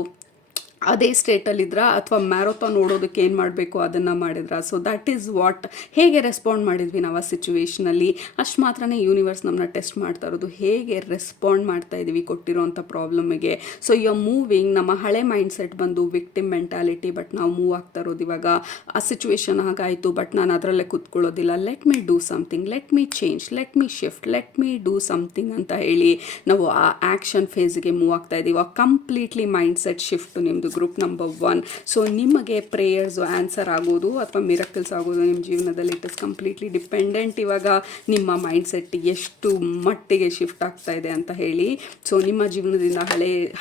ಅದೇ ಸ್ಟೇಟಲ್ಲಿದ್ರ ಅಥವಾ ಮ್ಯಾರಥಾನ್ ಓಡೋದಕ್ಕೆ ಏನು ಮಾಡಬೇಕು ಅದನ್ನು ಮಾಡಿದ್ರ. ಸೊ ದಟ್ ಈಸ್ ವಾಟ್, ಹೇಗೆ ರೆಸ್ಪಾಂಡ್ ಮಾಡಿದ್ವಿ ನಾವು ಆ ಸಿಚುವೇಷನಲ್ಲಿ, ಅಷ್ಟು ಮಾತ್ರನೇ ಯೂನಿವರ್ಸ್ ನಮ್ಮನ್ನ ಟೆಸ್ಟ್ ಮಾಡ್ತಾ ಇರೋದು. ಹೇಗೆ ರೆಸ್ಪಾಂಡ್ ಮಾಡ್ತಾ ಇದ್ದೀವಿ ಕೊಟ್ಟಿರೋಂಥ ಪ್ರಾಬ್ಲಮ್ಗೆ. So you are moving. ನಮ್ಮ ಹಳೆ ಮೈಂಡ್ ಸೆಟ್ ಬಂದು ವಿಕ್ಟಿಮ್ ಮೆಂಟಾಲಿಟಿ, ಬಟ್ ನಾವು ಮೂವ್ ಆಗ್ತಾ ಇರೋದು ಇವಾಗ ಆ ಸಿಚುವೇಶನ್ ಹಾಗಾಯಿತು, ಬಟ್ ನಾನು ಅದರಲ್ಲೇ ಕೂತ್ಕೊಳ್ಳೋದಿಲ್ಲ. Let me do something, let me change, let me shift, let me do something ಅಂತ ಹೇಳಿ ನಾವು ಆ ಆ್ಯಕ್ಷನ್ ಫೇಸ್ಗೆ ಮೂವ್ ಆಗ್ತಾ ಇದ್ದೀವಿ. ಆ ಕಂಪ್ಲೀಟ್ಲಿ ಮೈಂಡ್ ಸೆಟ್ ಶಿಫ್ಟ್ ನಿಮ್ಮದು ಗ್ರೂಪ್ ನಂಬರ್ 1. ಸೊ ನಿಮಗೆ ಪ್ರೇಯರ್ಸು ಆನ್ಸರ್ ಆಗೋದು ಅಥವಾ ಮಿರಕಲ್ಸ್ ಆಗೋದು ನಿಮ್ಮ ಜೀವನದಲ್ಲಿ ಇಟ್ ಇಸ್ ಕಂಪ್ಲೀಟ್ಲಿ ಡಿಪೆಂಡೆಂಟ್ ಇವಾಗ ನಿಮ್ಮ ಮೈಂಡ್ ಸೆಟ್ ಎಷ್ಟು ಮಟ್ಟಿಗೆ ಶಿಫ್ಟ್ ಆಗ್ತಾ ಇದೆ ಅಂತ ಹೇಳಿ. ಸೊ ನಿಮ್ಮ ಜೀವನದಿಂದ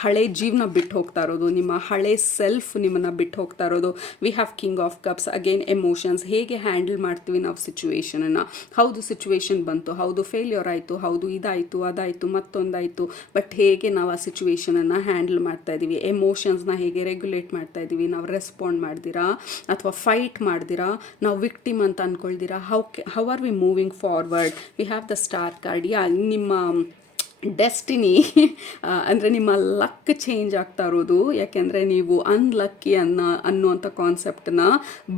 ಹಳೆ ಜೀವನ ಬಿಟ್ಟು ಹೋಗ್ತಾ ಇರೋದು, ನಿಮ್ಮ ಹಳೆ ಸೆಲ್ಫ್ ನಿಮ್ಮನ್ನು ಬಿಟ್ಟು ಹೋಗ್ತಾ ಇರೋದು. V have king of cups. Again emotions, ಹೇಗೆ ಹ್ಯಾಂಡಲ್ ಮಾಡ್ತೀವಿ ನಾವು ಸಿಚುವೇಶನನ್ನು. ಹೌದು ಸಿಚುವೇಶನ್ ಬಂತು, ಹೌದು ಫೇಲ್ಯೂರ್ ಆಯಿತು, ಹೌದು ಇದಾಯಿತು ಅದಾಯಿತು ಮತ್ತೊಂದಾಯಿತು, ಬಟ್ ಹೇಗೆ ನಾವು ಆ ಸಿಚುವೇಶನನ್ನು ಹ್ಯಾಂಡಲ್ ಮಾಡ್ತಾ ಇದ್ದೀವಿ, ಎಮೋಷನ್ಸ್ನ ಹೇಗೆ ರೆಗ್ಯುಲೇಟ್ ಮಾಡ್ತಾ ಇದ್ದೀವಿ. ನಾವು ರೆಸ್ಪಾಂಡ್ ಮಾಡ್ದಿರಾ ಅಥವಾ ಫೈಟ್ ಮಾಡ್ದಿರಾ, ನಾವು ವಿಕ್ಟಿಮ್ ಅಂತ ಅಂದ್ಕೊಳ್ದಿರಾ, how are we moving forward. We have the star card. ನಿಮ್ಮ ಡೆಸ್ಟಿನಿ ಅಂದರೆ ನಿಮ್ಮ ಲಕ್ ಚೇಂಜ್ ಆಗ್ತಾ ಇರೋದು. ಯಾಕೆಂದರೆ ನೀವು ಅನ್ಲಕ್ಕಿ ಅನ್ನುವಂಥ ಕಾನ್ಸೆಪ್ಟನ್ನ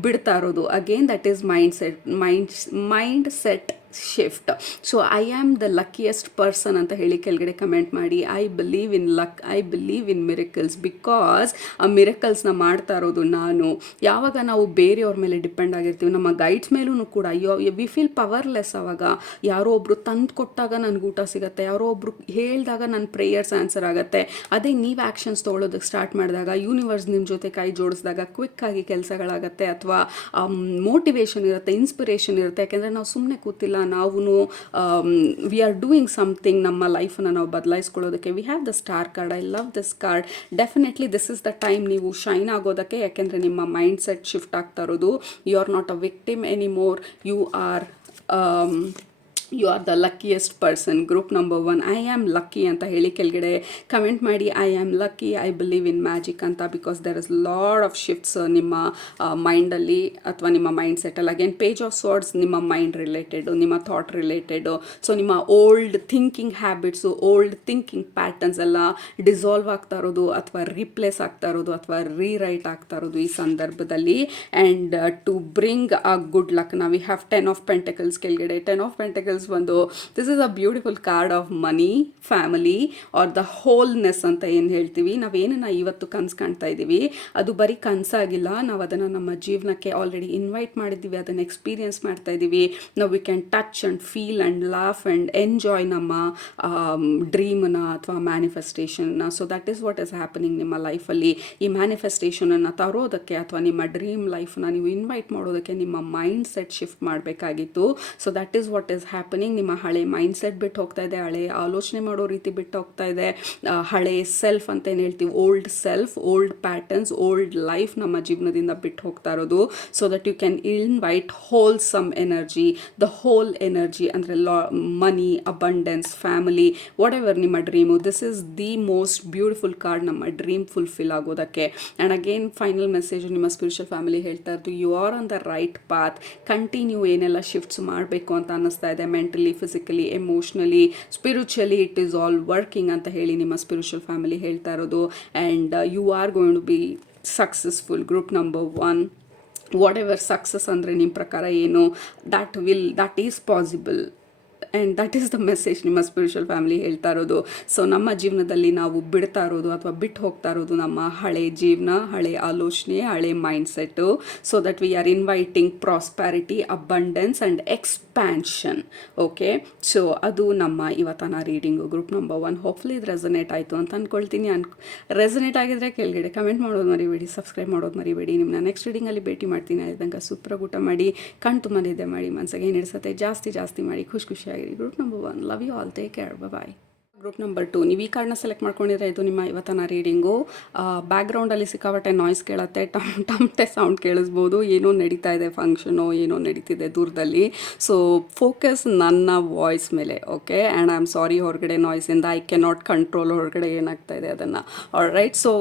ಬಿಡ್ತಾ ಇರೋದು. Again that is mind set shift. So I am the luckiest person ಅಂತ ಹೇಳಿ ಕೆಳಗಡೆ ಕಮೆಂಟ್ ಮಾಡಿ. I believe in luck, I believe in miracles, because ಆ ಮಿರಕಲ್ಸ್ನ ಮಾಡ್ತಾ ಇರೋದು ನಾನು. ಯಾವಾಗ ನಾವು ಬೇರೆಯವ್ರ ಮೇಲೆ ಡಿಪೆಂಡ್ ಆಗಿರ್ತೀವಿ, ನಮ್ಮ ಗೈಡ್ಸ್ ಮೇಲೂ ಕೂಡ ವಿ ಫೀಲ್ ಪವರ್ಲೆಸ್. ಆವಾಗ ಯಾರೋ ಒಬ್ಬರು ತಂದು ಕೊಟ್ಟಾಗ ನನಗೆ ಊಟ ಸಿಗುತ್ತೆ, ಯಾರೋ ಒಬ್ಬರು ಹೇಳಿದಾಗ ನನ್ನ ಪ್ರೇಯರ್ಸ್ ಆನ್ಸರ್ ಆಗುತ್ತೆ. ಅದೇ ನೀವು ಆ್ಯಕ್ಷನ್ಸ್ ತೊಗೊಳೋದಕ್ಕೆ ಸ್ಟಾರ್ಟ್ ಮಾಡಿದಾಗ, ಯೂನಿವರ್ಸ್ ನಿಮ್ಮ ಜೊತೆ ಕೈ ಜೋಡಿಸಿದಾಗ ಕ್ವಿಕ್ಕಾಗಿ ಕೆಲಸಗಳಾಗತ್ತೆ, ಅಥವಾ ಮೋಟಿವೇಶನ್ ಇರುತ್ತೆ, ಇನ್ಸ್ಪಿರೇಷನ್ ಇರುತ್ತೆ. ಯಾಕೆಂದರೆ ನಾವು ಸುಮ್ಮನೆ ಕೂತಿಲ್ಲ, ನಾವು ವಿ ಆರ್ ಡೂಯಿಂಗ್ ಸಮಥಿಂಗ್. ನಮ್ಮ ಲೈಫನ್ನು ನಾವು ಬದಲಾಯಿಸ್ಕೊಳ್ಳೋದಕ್ಕೆ. We have the star card. I love this card. Definitely this is the time ನೀವು ಶೈನ್ ಆಗೋದಕ್ಕೆ. ಯಾಕೆಂದರೆ ನಿಮ್ಮ ಮೈಂಡ್ ಸೆಟ್ ಶಿಫ್ಟ್ ಆಗ್ತಾ ಇರೋದು. You are not a victim anymore, you are you are the luckiest person. Group number 1 I am lucky ಅಂತ ಹೇಳಿ ಕೆಳಗಡೆ ಕಮೆಂಟ್ ಮಾಡಿ. I am lucky, I believe in magic ಅಂತ. Because there is lot of shifts ನಿಮ್ಮ ಮೈಂಡಲ್ಲಿ ಅಥವಾ ನಿಮ್ಮ ಮೈಂಡ್ ಸೆಟ್ಟಲ್ಲಿ. ಅಗೇನ್ ಪೇಜ್ ಆಫ್ ಸ್ವರ್ಡ್ಸ್ ನಿಮ್ಮ ಮೈಂಡ್ ರಿಲೇಟೆಡು, ನಿಮ್ಮ ಥಾಟ್ ರಿಲೇಟೆಡು. ಸೊ ನಿಮ್ಮ old thinking habits, old thinking patterns ಎಲ್ಲ ಡಿಸಾಲ್ವ್ ಆಗ್ತಾ ಇರೋದು ಅಥವಾ ರೀಪ್ಲೇಸ್ ಆಗ್ತಾ ಇರೋದು ಅಥವಾ ರೀರೈಟ್ ಆಗ್ತಾ ಇರೋದು ಈ ಸಂದರ್ಭದಲ್ಲಿ. And to bring a good luck ನಾವು ವಿ ಹ್ಯಾವ್ 10 ಆಫ್ ಪೆಂಟಕಲ್ಸ್ ಕೆಳಗಡೆ. 10 ಆಫ್ ಪೆಂಟಕಲ್ಸ್ ಬಂದು this is a beautiful card of money, family are the wholeness ಅಂತ ಏನು ಹೇಳ್ತೀವಿ. ನಾವೇನನ್ನ ಇವತ್ತು ಕನಸು ಕಾಣ್ತಾ ಇದ್ದೀವಿ ಅದು ಬರೀ ಕನಸಾಗಿಲ್ಲ, ನಾವು ಅದನ್ನು ನಮ್ಮ ಜೀವನಕ್ಕೆ ಆಲ್ರೆಡಿ ಇನ್ವೈಟ್ ಮಾಡಿದ್ದೀವಿ, ಅದನ್ನು ಎಕ್ಸ್ಪೀರಿಯನ್ಸ್ ಮಾಡ್ತಾ ಇದ್ದೀವಿ. ನಾವು we can touch and feel and laugh and enjoy ನಮ್ಮ ಡ್ರೀಮನ್ನ ಅಥವಾ ಮ್ಯಾನಿಫೆಸ್ಟೇಷನ್ನ. So that is what is happening ನಿಮ್ಮ ಲೈಫಲ್ಲಿ. ಈ ಮ್ಯಾನಿಫೆಸ್ಟೇಷನನ್ನು ತರೋದಕ್ಕೆ ಅಥವಾ ನಿಮ್ಮ ಡ್ರೀಮ್ ಲೈಫನ್ನ ನೀವು ಇನ್ವೈಟ್ ಮಾಡೋದಕ್ಕೆ ನಿಮ್ಮ ಮೈಂಡ್ ಸೆಟ್ ಶಿಫ್ಟ್ ಮಾಡಬೇಕಾಗಿತ್ತು. So that is what is happening. ನಿಮ್ಮ ಹಳೆ ಮೈಂಡ್ ಸೆಟ್ ಬಿಟ್ಟು ಹೋಗ್ತಾ ಇದೆ, ಹಳೆ ಆಲೋಚನೆ ಮಾಡೋ ರೀತಿ ಬಿಟ್ಟು ಹೋಗ್ತಾ ಇದೆ. ಹಳೆ ಸೆಲ್ಫ್ ಅಂತ ಏನು ಹೇಳ್ತೀವಿ, old self, old patterns, old life ನಮ್ಮ ಜೀವನದಿಂದ ಬಿಟ್ಟು ಹೋಗ್ತಾ ಇರೋದು. So that you can invite wholesome energy. The whole energy ಅಂದರೆ money, abundance, family, what ನಿಮ್ಮ ಡ್ರೀಮು. This is the most beautiful card ನಮ್ಮ ಡ್ರೀಮ್ ಫುಲ್ಫಿಲ್ ಆಗೋದಕ್ಕೆ. ಆ್ಯಂಡ್ ಅಗೇನ್ ಫೈನಲ್ ಮೆಸೇಜ್ ನಿಮ್ಮ ಸ್ಪಿರಿಚುವಲ್ ಫ್ಯಾಮಿಲಿ ಹೇಳ್ತಾ ಇದ್ದು, you are on the right path. Continue ಏನೆಲ್ಲ ಶಿಫ್ಟ್ಸ್ ಮಾಡಬೇಕು ಅಂತ ಅನ್ನಿಸ್ತಾ ಇದೆ, mentally, physically, emotionally, spiritually, it is all working ಅಂತ ಹೇಳಿ ನಿಮ್ಮ ಸ್ಪಿರಿಚುವಲ್ ಫ್ಯಾಮಿಲಿ ಹೇಳ್ತಾ ಇರೋದು. And you are going to be successful. Group number 1 whatever success ಅಂದರೆ ನಿಮ್ಮ ಪ್ರಕಾರ ಏನು, that is possible. And that is the message ನಿಮ್ಮ ಸ್ಪಿರಿಚುವಲ್ ಫ್ಯಾಮಿಲಿ ಹೇಳ್ತಾ ಇರೋದು. ಸೊ ನಮ್ಮ ಜೀವನದಲ್ಲಿ ನಾವು ಬಿಡ್ತಾ ಇರೋದು ಅಥವಾ ಬಿಟ್ಟು ಹೋಗ್ತಾ ಇರೋದು ನಮ್ಮ ಹಳೆ ಜೀವನ, ಹಳೆ ಆಲೋಚನೆ, ಹಳೆ mind set. So that we are inviting prosperity, abundance and expansion. Okay, so ಅದು ನಮ್ಮ ಇವತ್ತಿನ ರೀಡಿಂಗು. ಗ್ರೂಪ್ ನಂಬರ್ 1 ಹೋಪ್ಫುಲಿ ಇದು ರೆಸನೇಟ್ ಆಯಿತು ಅಂತ ಅಂದ್ಕೊಳ್ತೀನಿ. ರೆಸನೇಟ್ ಆಗಿದ್ರೆ ಕೆಳಗಡೆ ಕಮೆಂಟ್ ಮಾಡೋದು ಮರಿಬೇಡಿ, ಸಬ್ಸ್ಕ್ರೈಬ್ ಮಾಡೋದು ಮರಿಬೇಡಿ. ನಿಮ್ಮನ್ನ ನೆಕ್ಸ್ಟ್ ರೀಡಿಂಗಲ್ಲಿ ಭೇಟಿ ಮಾಡ್ತೀನಿ. ಅಲ್ಲಿದ್ದಂಗೆ ಸೂಪರಾಗಿ ಊಟ ಮಾಡಿ, ಕಣ್ ತುಂಬ ನಿದ್ದೆ ಮಾಡಿ, ಮನಸ್ಸಿಗೆ ಏನು ಹಿಡಿಸತ್ತೆ ಜಾಸ್ತಿ ಮಾಡಿ, ಖುಷಿಯಾಗಿರಿ. Group number 1 love you all, take care, bye. Group number 2 ನೀವು ಈ ಕಾರ್ಡ್ನ ಸೆಲೆಕ್ಟ್ ಮಾಡ್ಕೊಂಡಿದ್ರೆ ಇದು ನಿಮ್ಮ ಇವತ್ತಿನ ರೀಡಿಂಗು. ಬ್ಯಾಕ್ಗ್ರೌಂಡಲ್ಲಿ ಸಿಕ್ಕಾಪಟ್ಟೆ ನಾಯ್ಸ್ ಕೇಳುತ್ತೆ, ಟಮ್ಟೆ ಸೌಂಡ್ ಕೇಳಿಸ್ಬೋದು. ಏನೋ ನಡೀತಾ ಇದೆ, ಫಂಕ್ಷನೋ ಏನೋ ನಡೀತಿದೆ ದೂರದಲ್ಲಿ. ಸೊ ಫೋಕಸ್ ನನ್ನ ವಾಯ್ಸ್ ಮೇಲೆ. Okay, and I am sorry ಹೊರಗಡೆ ನಾಯ್ಸಿಂದ. ಐ ಕ್ಯಾನ್ ನಾಟ್ ಕಂಟ್ರೋಲ್ ಹೊರಗಡೆ ಏನಾಗ್ತಾ ಇದೆ ಅದನ್ನು. All right, so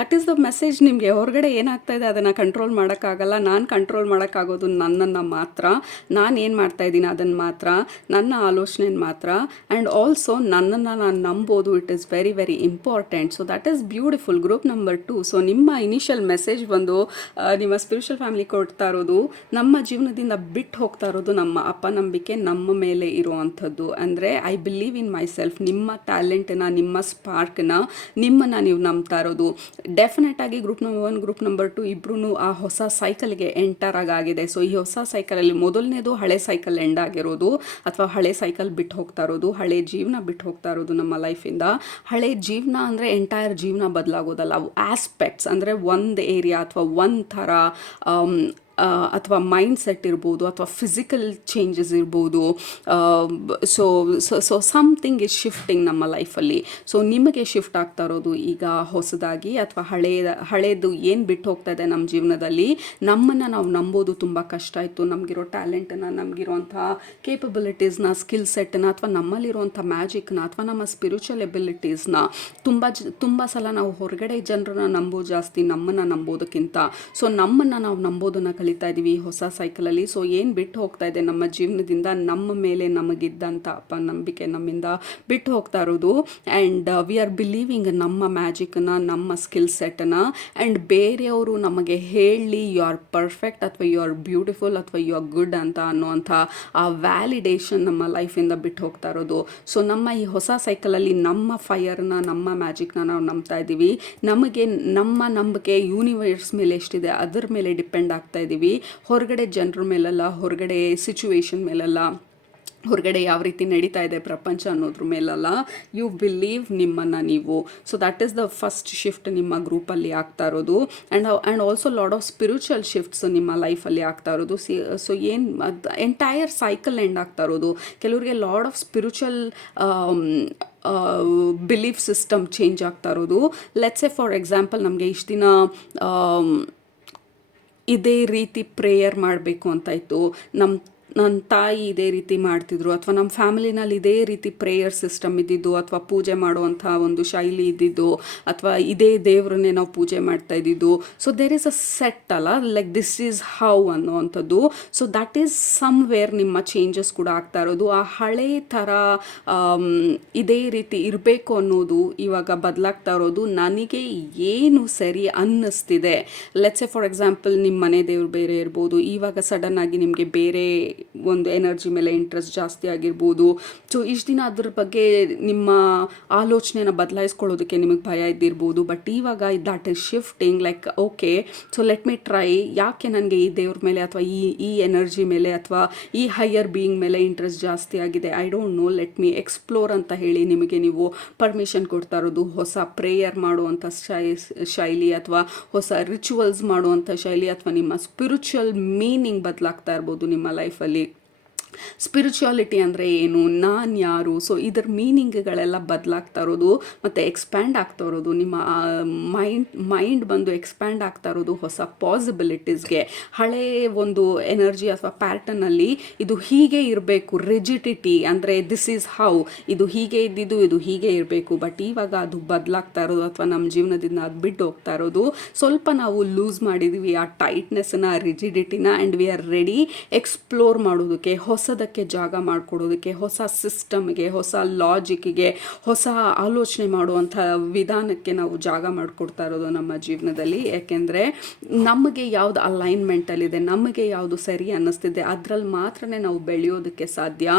that is the message. ನಿಮಗೆ ಹೊರಗಡೆ ಏನಾಗ್ತಾ ಇದೆ ಅದನ್ನು ಕಂಟ್ರೋಲ್ ಮಾಡೋಕ್ಕಾಗಲ್ಲ. ನಾನು ಕಂಟ್ರೋಲ್ ಮಾಡೋಕ್ಕಾಗೋದು ನನ್ನನ್ನು ಮಾತ್ರ. ನಾನು ಏನು ಮಾಡ್ತಾ ಇದ್ದೀನಿ ಅದನ್ನು ಮಾತ್ರ, ನನ್ನ ಆಲೋಚನೆಯನ್ನು ಮಾತ್ರ. ಆ್ಯಂಡ್ ಆಲ್ಸೋ ನನ್ನನ್ನು ನಾನು ನಂಬೋದು. It is very very important. So that is beautiful. Group number 2 so ನಿಮ್ಮ ಇನಿಷಿಯಲ್ ಮೆಸೇಜ್ ಬಂದು ನಿಮ್ಮ ಸ್ಪಿರಿಚುವಲ್ ಫ್ಯಾಮಿಲಿ ಕೊಡ್ತಾ ಇರೋದು, ನಮ್ಮ ಜೀವನದಿಂದ ಬಿಟ್ಟು ಹೋಗ್ತಾ ಇರೋದು ನಮ್ಮ ಅಪನಂಬಿಕೆ ನಮ್ಮ ಮೇಲೆ ಇರುವಂಥದ್ದು. ಅಂದರೆ I believe in my self. ನಿಮ್ಮ ಟ್ಯಾಲೆಂಟನ್ನ, ನಿಮ್ಮ ಸ್ಪಾರ್ಕ್ನ, ನಿಮ್ಮನ್ನು ನೀವು ನಂಬ್ತಾ ಇರೋದು. ಡೆಫಿನೆಟಾಗಿ ಗ್ರೂಪ್ ನಂಬರ್ 1, ಗ್ರೂಪ್ ನಂಬರ್ 2 ಇಬ್ಬರೂ ಆ ಹೊಸ ಸೈಕಲ್ಗೆ ಎಂಟರ್ ಆಗಿದೆ. ಸೊ ಈ ಹೊಸ ಸೈಕಲಲ್ಲಿ ಮೊದಲನೇದು ಹಳೆ ಸೈಕಲ್ ಎಂಡ್ ಆಗಿರೋದು ಅಥವಾ ಹಳೆ ಸೈಕಲ್ ಬಿಟ್ಟು ಹೋಗ್ತಾ ಇರೋದು, ಹಳೆ ಜೀವನ ಬಿಟ್ಟು ಹೋಗ್ತಾ ಇರೋದು ನಮ್ಮ ಲೈಫಿಂದ. ಹಳೆ ಜೀವನ ಅಂದರೆ ಎಂಟೈರ್ ಜೀವನ ಬದಲಾಗೋದಲ್ಲ, ಅವು ಆಸ್ಪೆಕ್ಟ್ಸ್ ಅಂದರೆ ಒಂದು ಏರಿಯಾ ಅಥವಾ ಒಂದು ಥರ ಅಥವಾ ಮೈಂಡ್ ಸೆಟ್ ಇರ್ಬೋದು ಅಥವಾ ಫಿಸಿಕಲ್ ಚೇಂಜಸ್ ಇರ್ಬೋದು. So so something is shifting ನಮ್ಮ ಲೈಫಲ್ಲಿ. ಸೊ ನಿಮಗೆ ಶಿಫ್ಟ್ ಆಗ್ತಾ ಇರೋದು ಈಗ ಹೊಸದಾಗಿ ಅಥವಾ ಹಳೇದು ಏನು ಬಿಟ್ಟು ಹೋಗ್ತಾ ಇದೆ ನಮ್ಮ ಜೀವನದಲ್ಲಿ. ನಮ್ಮನ್ನು ನಾವು ನಂಬೋದು ತುಂಬ ಕಷ್ಟ ಇತ್ತು. ನಮಗಿರೋ ಟ್ಯಾಲೆಂಟನ್ನು, ನಮಗಿರೋಂಥ ಕೇಪಬಿಲಿಟೀಸ್ನ, ಸ್ಕಿಲ್ ಸೆಟ್ಟನ್ನು ಅಥವಾ ನಮ್ಮಲ್ಲಿರುವಂಥ ಮ್ಯಾಜಿಕ್ನ ಅಥವಾ ನಮ್ಮ ಸ್ಪಿರಿಚುವಲ್ ಎಬಿಲಿಟೀಸ್ನ ತುಂಬ ಸಲ ನಾವು ಹೊರಗಡೆ ಜನರನ್ನ ನಂಬೋದು ಜಾಸ್ತಿ ನಮ್ಮನ್ನು ನಂಬೋದಕ್ಕಿಂತ. ಸೊ ನಮ್ಮನ್ನು ನಾವು ನಂಬೋದನ್ನು ಕಲಿತಾ ಇದ್ದೀವಿ ಹೊಸ ಸೈಕಲಲ್ಲಿ. ಸೊ ಏನು ಬಿಟ್ಟು ಹೋಗ್ತಾ ಇದೆ ನಮ್ಮ ಜೀವನದಿಂದ, ನಮ್ಮ ಮೇಲೆ ನಮಗಿದ್ದಂಥ ಅಪನಂಬಿಕೆ ನಮ್ಮಿಂದ ಬಿಟ್ಟು ಹೋಗ್ತಾ ಇರೋದು. ಆ್ಯಂಡ್ ವಿ ಆರ್ ಬಿಲೀವಿಂಗ್ ನಮ್ಮ ಮ್ಯಾಜಿಕ್ನ, ನಮ್ಮ ಸ್ಕಿಲ್ ಸೆಟ್ಟನ್ನು. ಆ್ಯಂಡ್ ಬೇರೆಯವರು ನಮಗೆ ಹೇಳಿ ಯು ಆರ್ ಪರ್ಫೆಕ್ಟ್ ಅಥವಾ ಯು ಆರ್ ಬ್ಯೂಟಿಫುಲ್ ಅಥವಾ ಯು ಆರ್ ಗುಡ್ ಅಂತ ಅನ್ನುವಂಥ ಆ ವ್ಯಾಲಿಡೇಷನ್ ನಮ್ಮ ಲೈಫಿಂದ ಬಿಟ್ಟು ಹೋಗ್ತಾ ಇರೋದು. ಸೊ ನಮ್ಮ ಈ ಹೊಸ ಸೈಕಲಲ್ಲಿ ನಮ್ಮ ಫೈರ್ನ, ನಮ್ಮ ಮ್ಯಾಜಿಕ್ನ ನಾವು ನಂಬ್ತಾ ಇದ್ದೀವಿ. ನಮಗೆ ನಮ್ಮ ನಂಬಿಕೆ ಯೂನಿವರ್ಸ್ ಮೇಲೆ ಎಷ್ಟಿದೆ ಅದರ ಮೇಲೆ ಡಿಪೆಂಡ್ ಆಗ್ತಾ ಇದ್ದೀವಿ. ಹೊರಗಡೆ ಜನರ ಮೇಲೆಲ್ಲ, ಹೊರಗಡೆ ಸಿಚುವೇಶನ್ ಮೇಲೆಲ್ಲ, ಹೊರಗಡೆ ಯಾವ ರೀತಿ ನಡೀತಾ ಇದೆ ಪ್ರಪಂಚ ಅನ್ನೋದ್ರ ಮೇಲಲ್ಲ. ಯು ಬಿಲೀವ್ ನಿಮ್ಮನ್ನು ನೀವು. So that is the first shift ನಿಮ್ಮ ಗ್ರೂಪಲ್ಲಿ ಆಗ್ತಾ ಇರೋದು. And also lot of spiritual shifts ನಿಮ್ಮ ಲೈಫಲ್ಲಿ ಆಗ್ತಾ ಇರೋದು. ಸೊ ಏನು ಎಂಟೈರ್ ಸೈಕಲ್ ಎಂಡ್ ಆಗ್ತಾ ಇರೋದು. ಕೆಲವರಿಗೆ lot of spiritual belief system change ಆಗ್ತಾ ಇರೋದು. ಲೆಟ್ಸ್ ಸೇ ಫಾರ್ ಎಕ್ಸಾಂಪಲ್, ನಮಗೆ ಇಷ್ಟು ದಿನ ಇದೇ ರೀತಿ ಪ್ರೇಯರ್ ಮಾಡಬೇಕು ಅಂತ ಇತ್ತು. ನನ್ನ ತಾಯಿ ಇದೇ ರೀತಿ ಮಾಡ್ತಿದ್ರು, ಅಥವಾ ನಮ್ಮ ಫ್ಯಾಮಿಲಿನಲ್ಲಿ ಇದೇ ರೀತಿ ಪ್ರೇಯರ್ ಸಿಸ್ಟಮ್ ಇದ್ದಿದ್ದು, ಅಥವಾ ಪೂಜೆ ಮಾಡುವಂಥ ಒಂದು ಶೈಲಿ ಇದ್ದಿದ್ದು, ಅಥವಾ ಇದೇ ದೇವ್ರನ್ನೇ ನಾವು ಪೂಜೆ ಮಾಡ್ತಾ ಇದ್ದಿದ್ದು. So there is a set ಅಲ್ಲ, ಲೈಕ್ ದಿಸ್ ಈಸ್ ಹೌ ಅನ್ನುವಂಥದ್ದು. ಸೊ ದಟ್ ಈಸ್ ಸಮ್ವೇರ್ ನಿಮ್ಮ ಚೇಂಜಸ್ ಕೂಡ ಆಗ್ತಾ ಇರೋದು. ಆ ಹಳೆ ಥರ ಇದೇ ರೀತಿ ಇರಬೇಕು ಅನ್ನೋದು ಇವಾಗ ಬದಲಾಗ್ತಾ ಇರೋದು. ನನಗೆ ಏನು ಸರಿ ಅನ್ನಿಸ್ತಿದೆ, ಲೆಟ್ಸ್ ಎ ಫಾರ್ ಎಕ್ಸಾಂಪಲ್ ನಿಮ್ಮ ಮನೆ ದೇವ್ರು ಬೇರೆ ಇರ್ಬೋದು, ಇವಾಗ ಸಡನ್ ಆಗಿ ನಿಮಗೆ ಬೇರೆ ಒಂದು ಎನರ್ಜಿ ಮೇಲೆ ಇಂಟ್ರೆಸ್ಟ್ ಜಾಸ್ತಿ ಆಗಿರ್ಬೋದು. ಸೊ ಇಷ್ಟು ದಿನ ಅದ್ರ ಬಗ್ಗೆ ನಿಮ್ಮ ಆಲೋಚನೆನ ಬದಲಾಯಿಸ್ಕೊಳ್ಳೋದಕ್ಕೆ ನಿಮಗೆ ಭಯ ಇದ್ದಿರ್ಬೋದು. ಬಟ್ ಇವಾಗ that is shifting, like okay, so let me try. ಯಾಕೆ ನನಗೆ ಈ ದೇವ್ರ ಮೇಲೆ ಅಥವಾ ಈ ಎನರ್ಜಿ ಮೇಲೆ ಅಥವಾ ಈ ಹೈಯರ್ ಬೀಯಿಂಗ್ ಮೇಲೆ ಇಂಟ್ರೆಸ್ಟ್ ಜಾಸ್ತಿ ಆಗಿದೆ, I don't know, let me explore ಅಂತ ಹೇಳಿ ನಿಮಗೆ ನೀವು ಪರ್ಮಿಷನ್ ಕೊಡ್ತಾ ಇರೋದು. ಹೊಸ ಪ್ರೇಯರ್ ಮಾಡುವಂಥ ಶೈಲಿ, ಅಥವಾ ಹೊಸ ರಿಚುವಲ್ಸ್ ಮಾಡುವಂಥ ಶೈಲಿ, ಅಥವಾ ನಿಮ್ಮ ಸ್ಪಿರಿಚುವಲ್ ಮೀನಿಂಗ್ ಬದಲಾಗ್ತಾ ಇರ್ಬೋದು ನಿಮ್ಮ ಲೈಫಲ್ಲಿ. ಸ್ಪಿರಿಚುಯಾಲಿಟಿ ಅಂದರೆ ಏನು, ನಾನು ಯಾರು, ಸೊ ಇದರ ಮೀನಿಂಗ್ಗಳೆಲ್ಲ ಬದಲಾಗ್ತಾ ಇರೋದು ಮತ್ತು ಎಕ್ಸ್ಪ್ಯಾಂಡ್ ಆಗ್ತಾ ಇರೋದು. ನಿಮ್ಮ ಮೈಂಡ್ ಬಂದು ಎಕ್ಸ್ಪ್ಯಾಂಡ್ ಆಗ್ತಾ ಇರೋದು ಹೊಸ ಪಾಸಿಬಿಲಿಟೀಸ್ಗೆ. ಹಳೇ ಒಂದು ಎನರ್ಜಿ ಅಥವಾ ಪ್ಯಾಟರ್ನಲ್ಲಿ ಇದು ಹೀಗೆ ಇರಬೇಕು, ರಿಜಿಡಿಟಿ ಅಂದರೆ ದಿಸ್ ಈಸ್ ಹೌ, ಇದು ಹೀಗೆ ಇದ್ದಿದ್ದು, ಇದು ಹೀಗೆ ಇರಬೇಕು. ಬಟ್ ಇವಾಗ ಅದು ಬದಲಾಗ್ತಾ ಇರೋದು, ಅಥವಾ ನಮ್ಮ ಜೀವನದಿಂದ ಅದು ಬಿಟ್ಟು ಹೋಗ್ತಾ ಇರೋದು. ಸ್ವಲ್ಪ ನಾವು ಲೂಸ್ ಮಾಡಿದ್ವಿ ಆ ಟೈಟ್ನೆಸ್ನ, ರಿಜಿಡಿಟಿನ, and we are ready explore ಮಾಡೋದಕ್ಕೆ, ಹೊಸದಕ್ಕೆ ಜಾಗ ಮಾಡಿಕೊಡೋದಕ್ಕೆ, ಹೊಸ ಸಿಸ್ಟಮ್ಗೆ, ಹೊಸ ಲಾಜಿಕ್ಗೆ, ಹೊಸ ಆಲೋಚನೆ ಮಾಡುವಂಥ ವಿಧಾನಕ್ಕೆ ನಾವು ಜಾಗ ಮಾಡಿಕೊಡ್ತಾ ಇರೋದು ನಮ್ಮ ಜೀವನದಲ್ಲಿ. ಯಾಕೆಂದರೆ ನಮಗೆ ಯಾವುದು ಅಲೈನ್ಮೆಂಟಲ್ಲಿದೆ, ನಮಗೆ ಯಾವುದು ಸರಿ ಅನ್ನಿಸ್ತಿದೆ, ಅದರಲ್ಲಿ ಮಾತ್ರನೇ ನಾವು ಬೆಳೆಯೋದಕ್ಕೆ ಸಾಧ್ಯ.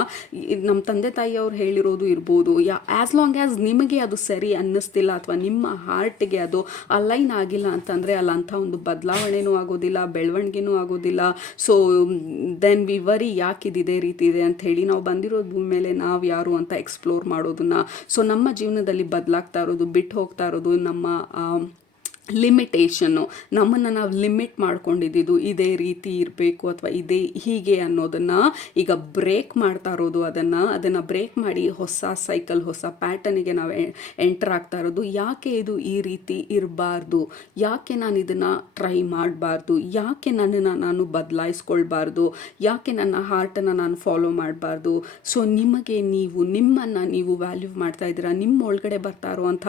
ನಮ್ಮ ತಂದೆ ತಾಯಿಯವ್ರು ಹೇಳಿರೋದು ಇರ್ಬೋದು, ಆ್ಯಸ್ ಲಾಂಗ್ ಆ್ಯಸ್ ನಿಮಗೆ ಅದು ಸರಿ ಅನ್ನಿಸ್ತಿಲ್ಲ, ಅಥವಾ ನಿಮ್ಮ ಹಾರ್ಟಿಗೆ ಅದು ಅಲೈನ್ ಆಗಿಲ್ಲ ಅಂತಂದರೆ ಅಲ್ಲಂಥ ಒಂದು ಬದಲಾವಣೆನೂ ಆಗೋದಿಲ್ಲ, ಬೆಳವಣಿಗೆನೂ ಆಗೋದಿಲ್ಲ. ಸೊ ದೆನ್ ವಿ ವರಿ, ಯಾಕಿದೆ ರೀತಿ ಇದೆ ಅಂತ ಹೇಳಿ. ನಾವು ಬಂದಿರೋದು ಭೂಮಿ ಮೇಲೆ ನಾವು ಯಾರು ಅಂತ ಎಕ್ಸ್ಪ್ಲೋರ್ ಮಾಡೋದನ್ನ. ಸೊ ನಮ್ಮ ಜೀವನದಲ್ಲಿ ಬದಲಾಗ್ತಾ ಇರೋದು, ಬಿಟ್ಟು ಹೋಗ್ತಾ ಇರೋದು ನಮ್ಮ ಲಿಮಿಟೇಷನ್ನು, ನಮ್ಮನ್ನು ನಾವು ಲಿಮಿಟ್ ಮಾಡ್ಕೊಂಡಿದ್ದು ಇದೇ ರೀತಿ ಇರಬೇಕು ಅಥವಾ ಇದೇ ಹೀಗೆ ಅನ್ನೋದನ್ನು ಈಗ ಬ್ರೇಕ್ ಮಾಡ್ತಾ ಇರೋದು. ಅದನ್ನು ಬ್ರೇಕ್ ಮಾಡಿ ಹೊಸ ಸೈಕಲ್, ಹೊಸ ಪ್ಯಾಟರ್ನಿಗೆ ನಾವು ಎಂಟರ್ ಆಗ್ತಾ ಇರೋದು. ಯಾಕೆ ಇದು ಈ ರೀತಿ ಇರಬಾರ್ದು, ಯಾಕೆ ನಾನು ಇದನ್ನು ಟ್ರೈ ಮಾಡಬಾರ್ದು, ಯಾಕೆ ನನ್ನನ್ನು ನಾನು ಬದಲಾಯಿಸ್ಕೊಳ್ಬಾರ್ದು, ಯಾಕೆ ನನ್ನ ಹಾರ್ಟನ್ನು ನಾನು ಫಾಲೋ ಮಾಡಬಾರ್ದು. ಸೊ ನಿಮಗೆ ನಿಮ್ಮನ್ನು ನೀವು ವ್ಯಾಲ್ಯೂ ಮಾಡ್ತಾ ಇದ್ದೀರಾ, ನಿಮ್ಮ ಒಳಗಡೆ ಬರ್ತಾ ಇರುವಂಥ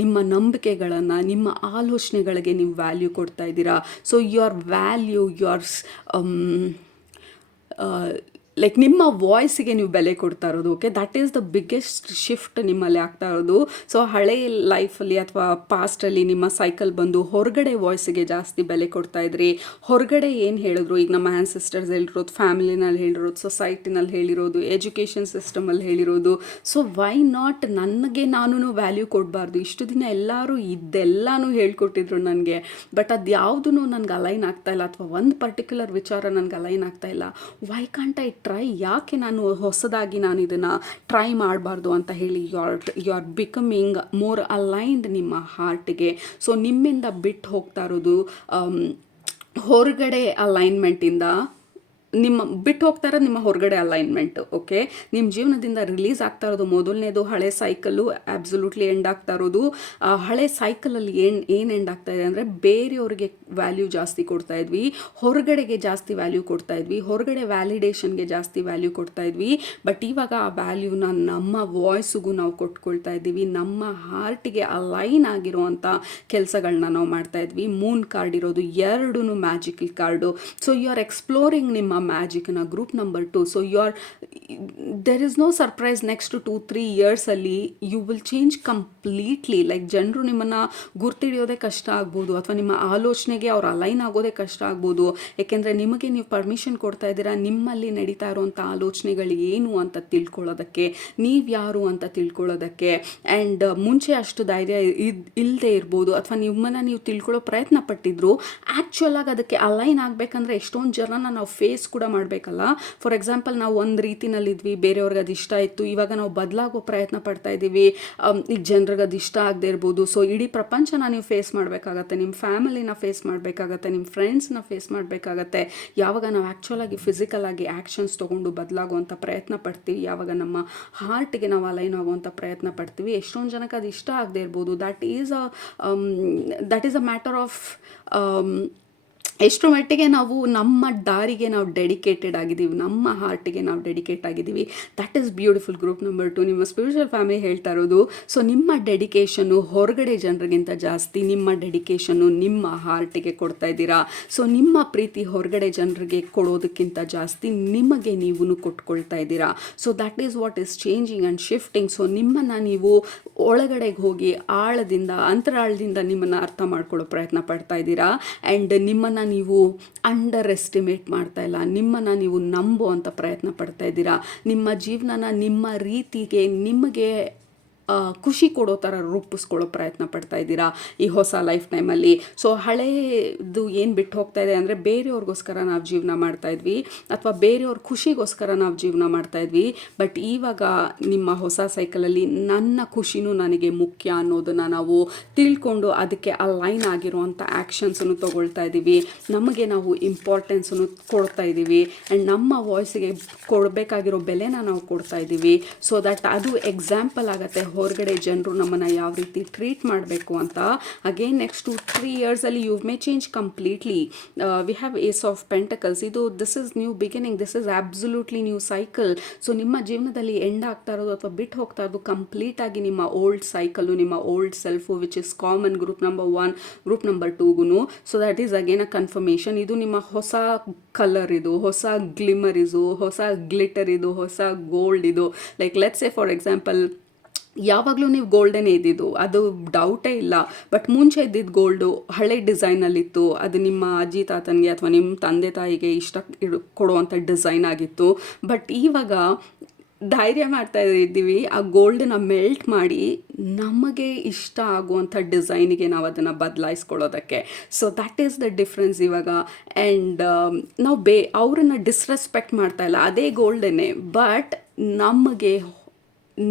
ನಿಮ್ಮ ನಂಬಿಕೆಗಳನ್ನು, ನಿಮ್ಮ ಆಲೋಚನೆಗಳಿಗೆ ನೀವು ವ್ಯಾಲ್ಯೂ ಕೊಡ್ತಾ ಇದ್ದೀರಾ. ಸೊ ಯುವರ್ ವ್ಯಾಲ್ಯೂ, ಲೈಕ್ ನಿಮ್ಮ ವಾಯ್ಸಿಗೆ ನೀವು ಬೆಲೆ ಕೊಡ್ತಾ ಇರೋದು. Okay, that is the biggest shift ನಿಮ್ಮಲ್ಲಿ ಆಗ್ತಾ ಇರೋದು. ಸೊ ಹಳೆ ಲೈಫಲ್ಲಿ ಅಥವಾ ಪಾಸ್ಟಲ್ಲಿ ನಿಮ್ಮ ಸೈಕಲ್ ಬಂದು ಹೊರಗಡೆ ವಾಯ್ಸಿಗೆ ಜಾಸ್ತಿ ಬೆಲೆ ಕೊಡ್ತಾ ಇದ್ರಿ. ಹೊರಗಡೆ ಏನು ಹೇಳಿದ್ರು, ಈಗ ನಮ್ಮ ಆ್ಯನ್ಸಿಸ್ಟರ್ಸ್ ಹೇಳಿರೋದು, ಫ್ಯಾಮಿಲಿನಲ್ಲಿ ಹೇಳಿರೋದು, ಸೊಸೈಟಿನಲ್ಲಿ ಹೇಳಿರೋದು, ಎಜುಕೇಷನ್ ಸಿಸ್ಟಮಲ್ಲಿ ಹೇಳಿರೋದು. ಸೊ ವೈ ನಾಟ್ ನನಗೆ ನಾನು ವ್ಯಾಲ್ಯೂ ಕೊಡಬಾರ್ದು? ಇಷ್ಟು ದಿನ ಎಲ್ಲರೂ ಇದೆಲ್ಲನೂ ಹೇಳ್ಕೊಟ್ಟಿದ್ರು ನನಗೆ, ಬಟ್ ಅದು ಯಾವುದೂ ನನಗೆ ಅಲೈನ್ ಆಗ್ತಾ ಇಲ್ಲ, ಅಥವಾ ಒಂದು ಪರ್ಟಿಕ್ಯುಲರ್ ವಿಚಾರ ನನಗೆ ಅಲೈನ್ ಆಗ್ತಾ ಇಲ್ಲ. Why can't I try? ಯಾಕೆ ನಾನು ಹೊಸದಾಗಿ ನಾನು ಇದನ್ನು ಟ್ರೈ ಮಾಡಬಾರ್ದು ಅಂತ ಹೇಳಿ you are becoming more aligned ನಿಮ್ಮ ಹಾರ್ಟಿಗೆ. ಸೊ ನಿಮ್ಮಿಂದ ಬಿಟ್ಟು ಹೋಗ್ತಾ ಇರೋದು ಹೊರಗಡೆ ಅಲೈನ್ಮೆಂಟಿಂದ, ನಿಮ್ಮ ಬಿಟ್ಟು ಹೋಗ್ತಾ ಇರೋದು ನಿಮ್ಮ ಹೊರಗಡೆ ಅಲೈನ್ಮೆಂಟ್. ಓಕೆ, ನಿಮ್ಮ ಜೀವನದಿಂದ ರಿಲೀಸ್ ಆಗ್ತಾ ಇರೋದು ಮೊದಲನೇದು ಹಳೆ ಸೈಕಲ್ಲು ಆಬ್ಸಲ್ಯೂಟ್ಲಿ ಎಂಡ್ ಆಗ್ತಾ ಇರೋದು. ಹಳೆ ಸೈಕಲಲ್ಲಿ ಏನು ಎಂಡ್ ಆಗ್ತಾ ಇದೆ ಅಂದರೆ, ಬೇರೆಯವ್ರಿಗೆ ವ್ಯಾಲ್ಯೂ ಜಾಸ್ತಿ ಕೊಡ್ತಾ ಇದ್ವಿ, ಹೊರಗಡೆಗೆ ಜಾಸ್ತಿ ವ್ಯಾಲ್ಯೂ ಕೊಡ್ತಾ ಇದ್ವಿ, ಹೊರಗಡೆ ವ್ಯಾಲಿಡೇಷನ್ಗೆ ಜಾಸ್ತಿ ವ್ಯಾಲ್ಯೂ ಕೊಡ್ತಾ ಇದ್ವಿ. ಬಟ್ ಇವಾಗ ಆ ವ್ಯಾಲ್ಯೂನ ನಮ್ಮ ವಾಯ್ಸಿಗೂ ನಾವು ಕೊಟ್ಕೊಳ್ತಾ ಇದ್ದೀವಿ, ನಮ್ಮ ಹಾರ್ಟಿಗೆ ಅಲೈನ್ ಆಗಿರುವಂಥ ಕೆಲಸಗಳನ್ನ ನಾವು ಮಾಡ್ತಾ ಇದ್ವಿ. ಮೂನ್ ಕಾರ್ಡ್ ಇರೋದು ಎರಡೂ magical card. So you are exploring ನಿಮ್ಮ ಮ್ಯಾಜಿಕ್ನ. Group number 2, so there is no surprise. Next 2-3 ಇಯರ್ಸಲ್ಲಿ you will change completely. Like ಜನರು ನಿಮ್ಮನ್ನು ಗುರ್ತಿಡಿಯೋದೇ ಕಷ್ಟ ಆಗ್ಬೋದು, ಅಥವಾ ನಿಮ್ಮ ಆಲೋಚನೆಗೆ ಅವ್ರು ಅಲೈನ್ ಆಗೋದೇ ಕಷ್ಟ ಆಗ್ಬೋದು. ಯಾಕೆಂದರೆ ನಿಮಗೆ ನೀವು ಪರ್ಮಿಷನ್ ಕೊಡ್ತಾ ಇದ್ದೀರಾ ನಿಮ್ಮಲ್ಲಿ ನಡೀತಾ ಇರೋವಂಥ ಆಲೋಚನೆಗಳು ಏನು ಅಂತ ತಿಳ್ಕೊಳ್ಳೋದಕ್ಕೆ, ನೀವು ಯಾರು ಅಂತ ತಿಳ್ಕೊಳ್ಳೋದಕ್ಕೆ. ಆ್ಯಂಡ್ ಮುಂಚೆ ಅಷ್ಟು ಧೈರ್ಯ ಇಲ್ಲದೆ ಇರ್ಬೋದು, ಅಥವಾ ನಿಮ್ಮನ್ನು ನೀವು ತಿಳ್ಕೊಳ್ಳೋ ಪ್ರಯತ್ನ ಪಟ್ಟಿದ್ರು. ಆ್ಯಕ್ಚುಲ್ ಆಗಿ ಅದಕ್ಕೆ ಅಲೈನ್ ಆಗಬೇಕಂದ್ರೆ ಎಷ್ಟೊಂದು ಜನನ ನಾವು ಫೇಸ್ ಕೂಡ ಮಾಡಬೇಕಲ್ಲ. ಫಾರ್ ಎಕ್ಸಾಂಪಲ್, ನಾವು ಒಂದು ರೀತಿನಲ್ಲಿದ್ವಿ, ಬೇರೆಯವ್ರಿಗೆ ಅದು ಇಷ್ಟ ಇತ್ತು, ಇವಾಗ ನಾವು ಬದಲಾಗೋ ಪ್ರಯತ್ನ ಪಡ್ತಾ ಇದ್ದೀವಿ, ಈಗ ಜನರಿಗೆ ಅದು ಇಷ್ಟ ಆಗದೆ ಇರ್ಬೋದು. ಸೊ ಇಡೀ ಪ್ರಪಂಚನ ನೀವು ಫೇಸ್ ಮಾಡಬೇಕಾಗತ್ತೆ, ನಿಮ್ಮ ಫ್ಯಾಮಿಲಿನ ಫೇಸ್ ಮಾಡಬೇಕಾಗತ್ತೆ, ನಿಮ್ಮ ಫ್ರೆಂಡ್ಸ್ನ ಫೇಸ್ ಮಾಡಬೇಕಾಗತ್ತೆ. ಯಾವಾಗ ನಾವು ಆ್ಯಕ್ಚುಲಾಗಿ ಫಿಸಿಕಲ್ ಆಗಿ ಆ್ಯಕ್ಷನ್ಸ್ ತೊಗೊಂಡು ಬದಲಾಗುವಂಥ ಪ್ರಯತ್ನ ಪಡ್ತೀವಿ, ಯಾವಾಗ ನಮ್ಮ ಹಾರ್ಟಿಗೆ ನಾವು ಅಲೈನ್ ಆಗುವಂಥ ಪ್ರಯತ್ನ ಪಡ್ತೀವಿ, ಎಷ್ಟೊಂದು ಜನಕ್ಕೆ ಅದು ಇಷ್ಟ ಆಗದೆ ಇರ್ಬೋದು. That is a matter of ಎಷ್ಟರ ಮಟ್ಟಿಗೆ ನಾವು ನಮ್ಮ ದಾರಿಗೆ ನಾವು ಡೆಡಿಕೇಟೆಡ್ ಆಗಿದ್ದೀವಿ, ನಮ್ಮ ಹಾರ್ಟಿಗೆ ನಾವು ಡೆಡಿಕೇಟ್ ಆಗಿದ್ದೀವಿ. That is beautiful. Group number 2 ನಿಮ್ಮ ಸ್ಪಿರಿಚುವಲ್ ಫ್ಯಾಮಿಲಿ ಹೇಳ್ತಾ ಇರೋದು. ಸೊ ನಿಮ್ಮ ಡೆಡಿಕೇಶನ್ನು ಹೊರಗಡೆ ಜನರಿಗಿಂತ ಜಾಸ್ತಿ ನಿಮ್ಮ ಡೆಡಿಕೇಶನ್ನು ನಿಮ್ಮ ಹಾರ್ಟಿಗೆ ಕೊಡ್ತಾ ಇದ್ದೀರಾ. ಸೊ ನಿಮ್ಮ ಪ್ರೀತಿ ಹೊರಗಡೆ ಜನರಿಗೆ ಕೊಡೋದಕ್ಕಿಂತ ಜಾಸ್ತಿ ನಿಮಗೆ ನೀವು ಕೊಟ್ಕೊಳ್ತಾ ಇದ್ದೀರಾ. So that is what is changing and shifting. So ನಿಮ್ಮನ್ನು ನೀವು ಒಳಗಡೆಗೆ ಹೋಗಿ ಆಳದಿಂದ ಅಂತರಾಳದಿಂದ ನಿಮ್ಮನ್ನು ಅರ್ಥ ಮಾಡ್ಕೊಳ್ಳೋ ಪ್ರಯತ್ನ ಪಡ್ತಾ ಇದ್ದೀರಾ. ಆ್ಯಂಡ್ ನಿಮ್ಮನ್ನು ನೀವು ಅಂಡರ್ ಎಸ್ಟಿಮೇಟ್ ಮಾಡ್ತಾ ಇಲ್ಲ, ನಿಮ್ಮನ್ನು ನೀವು ನಂಬುವಂಥ ಪ್ರಯತ್ನ ಪಡ್ತಾ ಇದ್ದೀರಾ. ನಿಮ್ಮ ಜೀವನನ ನಿಮ್ಮ ರೀತಿಗೆ ನಿಮಗೆ ಖುಷಿ ಕೊಡೋ ಥರ ರೂಪಿಸ್ಕೊಳ್ಳೋ ಪ್ರಯತ್ನ ಪಡ್ತಾ ಇದ್ದೀರಾ ಈ ಹೊಸ ಲೈಫ್ ಟೈಮಲ್ಲಿ. ಸೊ ಹಳೇದು ಏನು ಬಿಟ್ಟು ಹೋಗ್ತಾ ಇದೆ ಅಂದರೆ ಬೇರೆಯವ್ರಿಗೋಸ್ಕರ ನಾವು ಜೀವನ ಮಾಡ್ತಾಯಿದ್ವಿ ಅಥವಾ ಬೇರೆಯವ್ರ ಖುಷಿಗೋಸ್ಕರ ನಾವು ಜೀವನ ಮಾಡ್ತಾಯಿದ್ವಿ. ಬಟ್ ಇವಾಗ ನಿಮ್ಮ ಹೊಸ ಸೈಕಲಲ್ಲಿ ನನ್ನ ಖುಷಿನೂ ನನಗೆ ಮುಖ್ಯ ಅನ್ನೋದನ್ನು ನಾವು ತಿಳ್ಕೊಂಡು ಅದಕ್ಕೆ ಅಲೈನ್ ಆಗಿರುವಂಥ ಆ್ಯಕ್ಷನ್ಸನ್ನು ತೊಗೊಳ್ತಾ ಇದ್ದೀವಿ. ನಮಗೆ ನಾವು ಇಂಪಾರ್ಟೆನ್ಸನ್ನು ಕೊಡ್ತಾ ಇದ್ದೀವಿ ಆ್ಯಂಡ್ ನಮ್ಮ ವಾಯ್ಸಿಗೆ ಕೊಡಬೇಕಾಗಿರೋ ಬೆಲೆನ ನಾವು ಕೊಡ್ತಾ ಇದ್ದೀವಿ. ಸೊ ದಟ್ ಅದು ಎಕ್ಸಾಂಪಲ್ ಆಗುತ್ತೆ ಹೊರಗಡೆ ಜನರು ನಮ್ಮನ್ನು ಯಾವ ರೀತಿ ಟ್ರೀಟ್ ಮಾಡಬೇಕು ಅಂತ. ಅಗೇನ್ ನೆಕ್ಸ್ಟ್ 2-3 ಇಯರ್ಸಲ್ಲಿ you may change completely. We have ace of pentacles. This is new beginning, this is absolutely new cycle. So ನಿಮ್ಮ ಜೀವನದಲ್ಲಿ ಎಂಡ್ ಆಗ್ತಾ ಇರೋದು ಅಥವಾ ಬಿಟ್ಟು ಹೋಗ್ತಾ ಇರೋದು ಕಂಪ್ಲೀಟಾಗಿ ನಿಮ್ಮ ಓಲ್ಡ್ ಸೈಕಲ್ಲು, ನಿಮ್ಮ old self which is common group number 1 group number 2ಗೂ. So that is again a confirmation. ಇದು ನಿಮ್ಮ ಹೊಸ ಕಲರ್, ಇದು ಹೊಸ ಗ್ಲಿಮರ್, ಇದು ಹೊಸ ಗ್ಲಿಟರ್, ಇದು ಹೊಸ ಗೋಲ್ಡ್. ಇದು like let's say for example ಯಾವಾಗಲೂ ನೀವು ಗೋಲ್ಡನ್ನೇ ಇದ್ದಿದ್ದು, ಅದು ಡೌಟೇ ಇಲ್ಲ. ಬಟ್ ಮುಂಚೆ ಇದ್ದಿದ್ದು ಗೋಲ್ಡು ಹಳೆ ಡಿಸೈನಲ್ಲಿತ್ತು, ಅದು ನಿಮ್ಮ ಅಜ್ಜಿ ತಾತನಿಗೆ ಅಥವಾ ನಿಮ್ಮ ತಂದೆ ತಾಯಿಗೆ ಇಷ್ಟ ಕೊಡುವಂಥ ಡಿಸೈನ್ ಆಗಿತ್ತು. ಬಟ್ ಇವಾಗ ಧೈರ್ಯ ಮಾಡ್ತಾ ಇದ್ದೀವಿ ಆ ಗೋಲ್ಡನ್ನ ಮೆಲ್ಟ್ ಮಾಡಿ ನಮಗೆ ಇಷ್ಟ ಆಗುವಂಥ ಡಿಸೈನಿಗೆ ನಾವು ಅದನ್ನು ಬದಲಾಯಿಸ್ಕೊಳ್ಳೋದಕ್ಕೆ. So that is the difference ಇವಾಗ. ಆ್ಯಂಡ್ ನಾವು ಅವ್ರನ್ನ ಡಿಸ್ರೆಸ್ಪೆಕ್ಟ್ ಮಾಡ್ತಾ ಇಲ್ಲ, ಅದೇ ಗೋಲ್ಡನ್ನೇ, ಬಟ್ ನಮಗೆ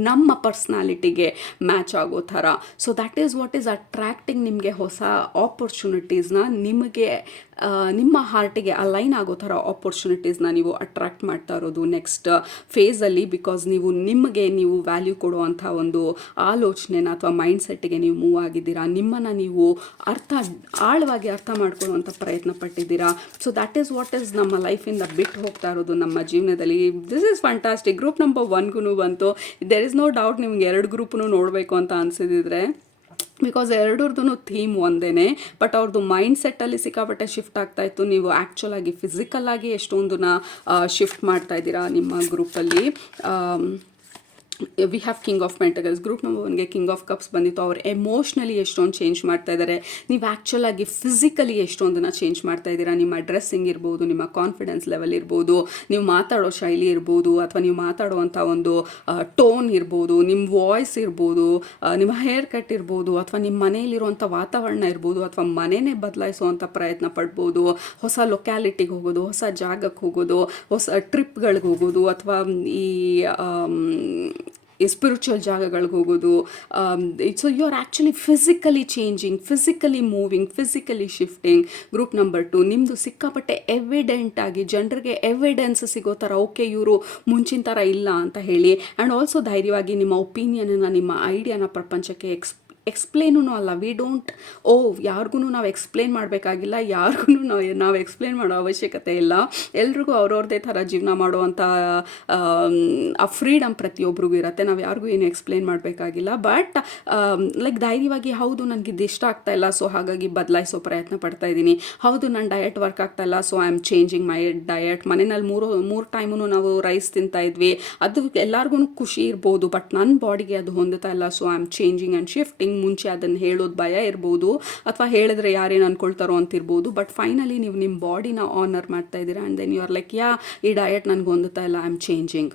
ನಮ್ಮ ಪರ್ಸ್ನಾಲಿಟಿಗೆ ಮ್ಯಾಚ್ ಆಗೋ ಥರ. So that is what is attracting ನಿಮಗೆ ಹೊಸ ಆಪರ್ಚುನಿಟೀಸ್ನ, ನಿಮಗೆ ನಿಮ್ಮ ಹಾರ್ಟಿಗೆ ಅಲೈನ್ ಆಗೋ ಥರ ಆಪರ್ಚುನಿಟೀಸ್ನ ನೀವು ಅಟ್ರ್ಯಾಕ್ಟ್ ಮಾಡ್ತಾ ಇರೋದು ನೆಕ್ಸ್ಟ್ ಫೇಸಲ್ಲಿ. ಬಿಕಾಸ್ ನೀವು ವ್ಯಾಲ್ಯೂ ಕೊಡುವಂಥ ಒಂದು ಆಲೋಚನೆನ ಅಥವಾ ಮೈಂಡ್ಸೆಟ್ಟಿಗೆ ನೀವು ಮೂವ್ ಆಗಿದ್ದೀರಾ. ನಿಮ್ಮನ್ನು ನೀವು ಆಳವಾಗಿ ಅರ್ಥ ಮಾಡ್ಕೊಳ್ಳುವಂಥ ಪ್ರಯತ್ನ ಪಟ್ಟಿದ್ದೀರಾ. So that is what is ನಮ್ಮ ಲೈಫಿಂದ ಬಿಟ್ಟು ಹೋಗ್ತಾ ಇರೋದು ನಮ್ಮ ಜೀವನದಲ್ಲಿ. This is fantastic. Group number 1ಗೂ ಬಂತು. ದೇರ್ ಇಸ್ ನೋ ಡೌಟ್ ನಿಮ್ಗೆ 2 ಗ್ರೂಪ್ನು ನೋಡಬೇಕು ಅಂತ ಅನಿಸಿದ್ರೆ, ಬಿಕಾಸ್ ಎರಡರದ್ದು ಥೀಮ್ ಒಂದೇ. ಬಟ್ ಅವ್ರದ್ದು ಮೈಂಡ್ ಸೆಟ್ಟಲ್ಲಿ ಸಿಕ್ಕಾಪಟ್ಟೆ ಶಿಫ್ಟ್ ಆಗ್ತಾ ಇತ್ತು. ನೀವು ಆ್ಯಕ್ಚುಲಾಗಿ ಫಿಸಿಕಲ್ಲಾಗಿ ಎಷ್ಟೊಂದನ್ನ ಶಿಫ್ಟ್ ಮಾಡ್ತಾ ಇದ್ದೀರಾ ನಿಮ್ಮ ಗ್ರೂಪಲ್ಲಿ. We have king of pentacles. Group number 1ಗೆ ಕಿಂಗ್ ಆಫ್ ಕಪ್ಸ್ ಬಂದಿತ್ತು. ಅವ್ರು ಎಮೋಷ್ನಲಿ ಎಷ್ಟೊಂದು ಚೇಂಜ್ ಮಾಡ್ತಾ ಇದ್ದಾರೆ. ನೀವು ಆ್ಯಕ್ಚುಲಾಗಿ ಫಿಸಿಕಲಿ ಎಷ್ಟೊಂದನ್ನು ಚೇಂಜ್ ಮಾಡ್ತಾ ಇದ್ದೀರಾ. ನಿಮ್ಮ ಡ್ರೆಸ್ಸಿಂಗ್ ಇರ್ಬೋದು, ನಿಮ್ಮ ಕಾನ್ಫಿಡೆನ್ಸ್ ಲೆವೆಲ್ ಇರ್ಬೋದು, ನೀವು ಮಾತಾಡೋ ಶೈಲಿ ಇರ್ಬೋದು, ಅಥವಾ ನೀವು ಮಾತಾಡುವಂಥ ಒಂದು ಟೋನ್ ಇರ್ಬೋದು, ನಿಮ್ಮ ವಾಯ್ಸ್ ಇರ್ಬೋದು, ನಿಮ್ಮ ಹೇರ್ ಕಟ್ ಇರ್ಬೋದು, ಅಥವಾ ನಿಮ್ಮ ಮನೆಯಲ್ಲಿರುವಂಥ ವಾತಾವರಣ ಇರ್ಬೋದು, ಅಥವಾ ಮನೆಯೇ ಬದಲಾಯಿಸುವಂಥ ಪ್ರಯತ್ನ ಪಡ್ಬೋದು. ಹೊಸ ಲೊಕ್ಯಾಲಿಟಿಗೆ ಹೋಗೋದು, ಹೊಸ ಜಾಗಕ್ಕೆ ಹೋಗೋದು, ಹೊಸ ಟ್ರಿಪ್ಗಳಿಗೆ ಹೋಗೋದು, ಅಥವಾ ಈ ಸ್ಪಿರಿಚುವಲ್ ಜಾಗಗಳಿಗೆ ಹೋಗೋದು. So you are actually physically changing, physically moving, physically shifting. Group number 2 ನಿಮ್ಮದು ಸಿಕ್ಕಾಪಟ್ಟೆ ಎವಿಡೆಂಟಾಗಿ ಜನರಿಗೆ ಎವಿಡೆನ್ಸ್ ಸಿಗೋ ಥರ, ಓಕೆ ಇವರು ಮುಂಚಿನ ಥರ ಇಲ್ಲ ಅಂತ ಹೇಳಿ. ಆ್ಯಂಡ್ ಆಲ್ಸೋ ಧೈರ್ಯವಾಗಿ ನಿಮ್ಮ ಒಪಿನಿಯನನ್ನು, ನಿಮ್ಮ ಐಡಿಯಾನ ಪ್ರಪಂಚಕ್ಕೆ ಎಕ್ಸ್ಪ್ಲೇನೂ ಅಲ್ಲ. ವಿ ಡೋಂಟ್ ಯಾರಿಗೂ ನಾವು ಎಕ್ಸ್ಪ್ಲೇನ್ ಮಾಡಬೇಕಾಗಿಲ್ಲ, ಯಾರಿಗೂ ನಾವು ಎಕ್ಸ್ಪ್ಲೇನ್ ಮಾಡೋ ಅವಶ್ಯಕತೆ ಇಲ್ಲ. ಎಲ್ರಿಗೂ ಅವ್ರವ್ರದ್ದೇ ಥರ ಜೀವನ ಮಾಡುವಂಥ ಆ ಫ್ರೀಡಮ್ ಪ್ರತಿಯೊಬ್ಬರಿಗೂ ಇರುತ್ತೆ. ನಾವು ಯಾರಿಗೂ ಏನು ಎಕ್ಸ್ಪ್ಲೇನ್ ಮಾಡಬೇಕಾಗಿಲ್ಲ. ಬಟ್ ಲೈಕ್ ಧೈರ್ಯವಾಗಿ, ಹೌದು ನನಗೆ ಇದು ಇಷ್ಟ ಆಗ್ತಾ ಇಲ್ಲ, ಸೊ ಹಾಗಾಗಿ ಬದಲಾಯಿಸೋ ಪ್ರಯತ್ನ ಪಡ್ತಾ ಇದ್ದೀನಿ. ಹೌದು ನನ್ನ ಡಯಟ್ ವರ್ಕ್ ಆಗ್ತಾ ಇಲ್ಲ, so I am changing my diet. ಮನೆಯಲ್ಲಿ ಮೂರು ಟೈಮೂ ನಾವು ರೈಸ್ ತಿಂತಾ ಇದ್ವಿ, ಅದು ಎಲ್ಲರಿಗೂ ಖುಷಿ ಇರ್ಬೋದು, ಬಟ್ ನನ್ನ ಬಾಡಿಗೆ ಅದು ಹೊಂದುತ್ತಾ ಇಲ್ಲ, so I am changing and shifting. ಮುಂಚೆ ಅದನ್ನು ಹೇಳೋದು ಭಯ ಇರ್ಬೋದು, ಅಥವಾ ಹೇಳಿದ್ರೆ ಯಾರೇನು ಅನ್ಕೊಳ್ತಾರೋ ಅಂತಿರ್ಬೋದು. ಬಟ್ ಫೈನಲಿ ನೀವು ನಿಮ್ಮ ಬಾಡಿನ ಆನರ್ ಮಾಡ್ತಾ ಇದ್ದೀರಾ. And then you are like, ಈ ಡಯಟ್ ನನಗೆ ಹೊಂದುತ್ತಾ ಇಲ್ಲ, ಐ ಆಮ್ ಚೇಂಜಿಂಗ್.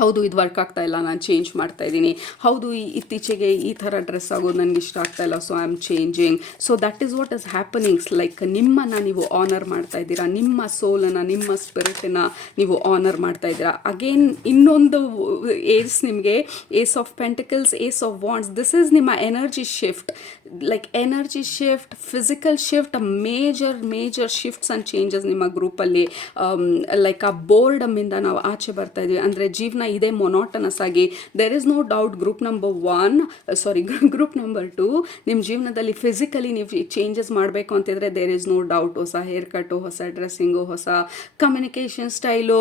ಹೌದು ಇದು ವರ್ಕ್ ಆಗ್ತಾ ಇಲ್ಲ, ನಾನು ಚೇಂಜ್ ಮಾಡ್ತಾ ಇದ್ದೀನಿ. ಹೌದು ಇತ್ತೀಚೆಗೆ ಈ ಥರ ಡ್ರೆಸ್ ಆಗೋದು ನನಗೆ ಇಷ್ಟ ಆಗ್ತಾ ಇಲ್ಲ, so I am changing. So that is what is happenings. Like ನಿಮ್ಮನ್ನು ನೀವು ಆನರ್ ಮಾಡ್ತಾ ಇದ್ದೀರಾ, ನಿಮ್ಮ ಸೋಲನ್ನು, ನಿಮ್ಮ ಸ್ಪಿರಿಟನ್ನು ನೀವು ಆನರ್ ಮಾಡ್ತಾ ಇದ್ದೀರಾ. ಅಗೇನ್ ಇನ್ನೊಂದು ಏಸ್ ನಿಮಗೆ, ace of pentacles, ace of wands. This is ನಿಮ್ಮ energy shift. Like energy shift, physical shift, major shifts and changes ನಿಮ್ಮ ಗ್ರೂಪಲ್ಲಿ. ಲೈಕ್ ಆ ಬೋರ್ಡಮ್ಮಿಂದ ನಾವು ಆಚೆ ಬರ್ತಾ ಇದ್ವಿ. ಅಂದರೆ ಜೀವನ ಇದೇ ಮೊನೋಟನಸ್ ಆಗಿ, there is no doubt group number 2 ನಿಮ್ಮ ಜೀವನದಲ್ಲಿ ಫಿಸಿಕಲಿ ನೀವು ಚೇಂಜಸ್ ಮಾಡಬೇಕು ಅಂತಿದ್ರೆ ದೇರ್ ಇಸ್ ನೋ ಡೌಟ್. ಹೊಸ ಹೇರ್ ಕಟ್ಟು, ಹೊಸ ಡ್ರೆಸ್ಸಿಂಗು, ಹೊಸ ಕಮ್ಯುನಿಕೇಷನ್ ಸ್ಟೈಲು,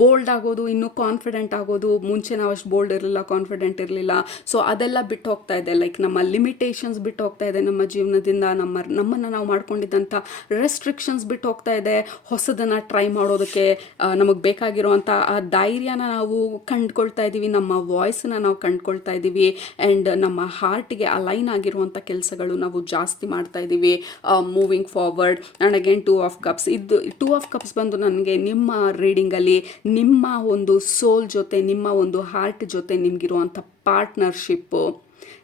ಬೋಲ್ಡ್ ಆಗೋದು, ಇನ್ನೂ ಕಾನ್ಫಿಡೆಂಟ್ ಆಗೋದು. ಮುಂಚೆ ನಾವು ಅಷ್ಟು ಬೋಲ್ಡ್ ಇರಲಿಲ್ಲ, ಕಾನ್ಫಿಡೆಂಟ್ ಇರಲಿಲ್ಲ. ಸೊ ಅದೆಲ್ಲ ಬಿಟ್ಟು ಹೋಗ್ತಾ ಇದೆ. ಲೈಕ್ ನಮ್ಮ ಲಿಮಿಟೇಷನ್ಸ್ ಬಿಟ್ಟು ಹೋಗ್ತಾ ಇದೆ ನಮ್ಮ ಜೀವನದಿಂದ. ನಮ್ಮನ್ನು ನಾವು ಮಾಡ್ಕೊಂಡಿದ್ದಂಥ ರೆಸ್ಟ್ರಿಕ್ಷನ್ಸ್ ಬಿಟ್ಟು ಹೋಗ್ತಾ ಇದೆ. ಹೊಸದನ್ನು ಟ್ರೈ ಮಾಡೋದಕ್ಕೆ ನಮಗೆ ಬೇಕಾಗಿರುವಂಥ ಆ ಧೈರ್ಯನ ನಾವು ಕಂಡುಕೊಳ್ತಾ ಇದ್ದೀವಿ. ನಮ್ಮ ವಾಯ್ಸನ್ನ ನಾವು ಕಂಡುಕೊಳ್ತಾ ಇದ್ದೀವಿ. ಆ್ಯಂಡ್ ನಮ್ಮ ಹಾರ್ಟಿಗೆ ಅಲೈನ್ ಆಗಿರುವಂಥ ಕೆಲಸಗಳು ನಾವು ಜಾಸ್ತಿ ಮಾಡ್ತಾ ಇದ್ದೀವಿ moving forward. And again 2 of cups. ಇದು 2 ಆಫ್ ಕಪ್ಸ್ ಬಂದು ನನಗೆ ನಿಮ್ಮ ರೀಡಿಂಗಲ್ಲಿ ನಿಮ್ಮ ಒಂದು ಸೋಲ್ ಜೊತೆ, ನಿಮ್ಮ ಒಂದು ಹಾರ್ಟ್ ಜೊತೆ ನಿಮಗಿರುವಂಥ partnership,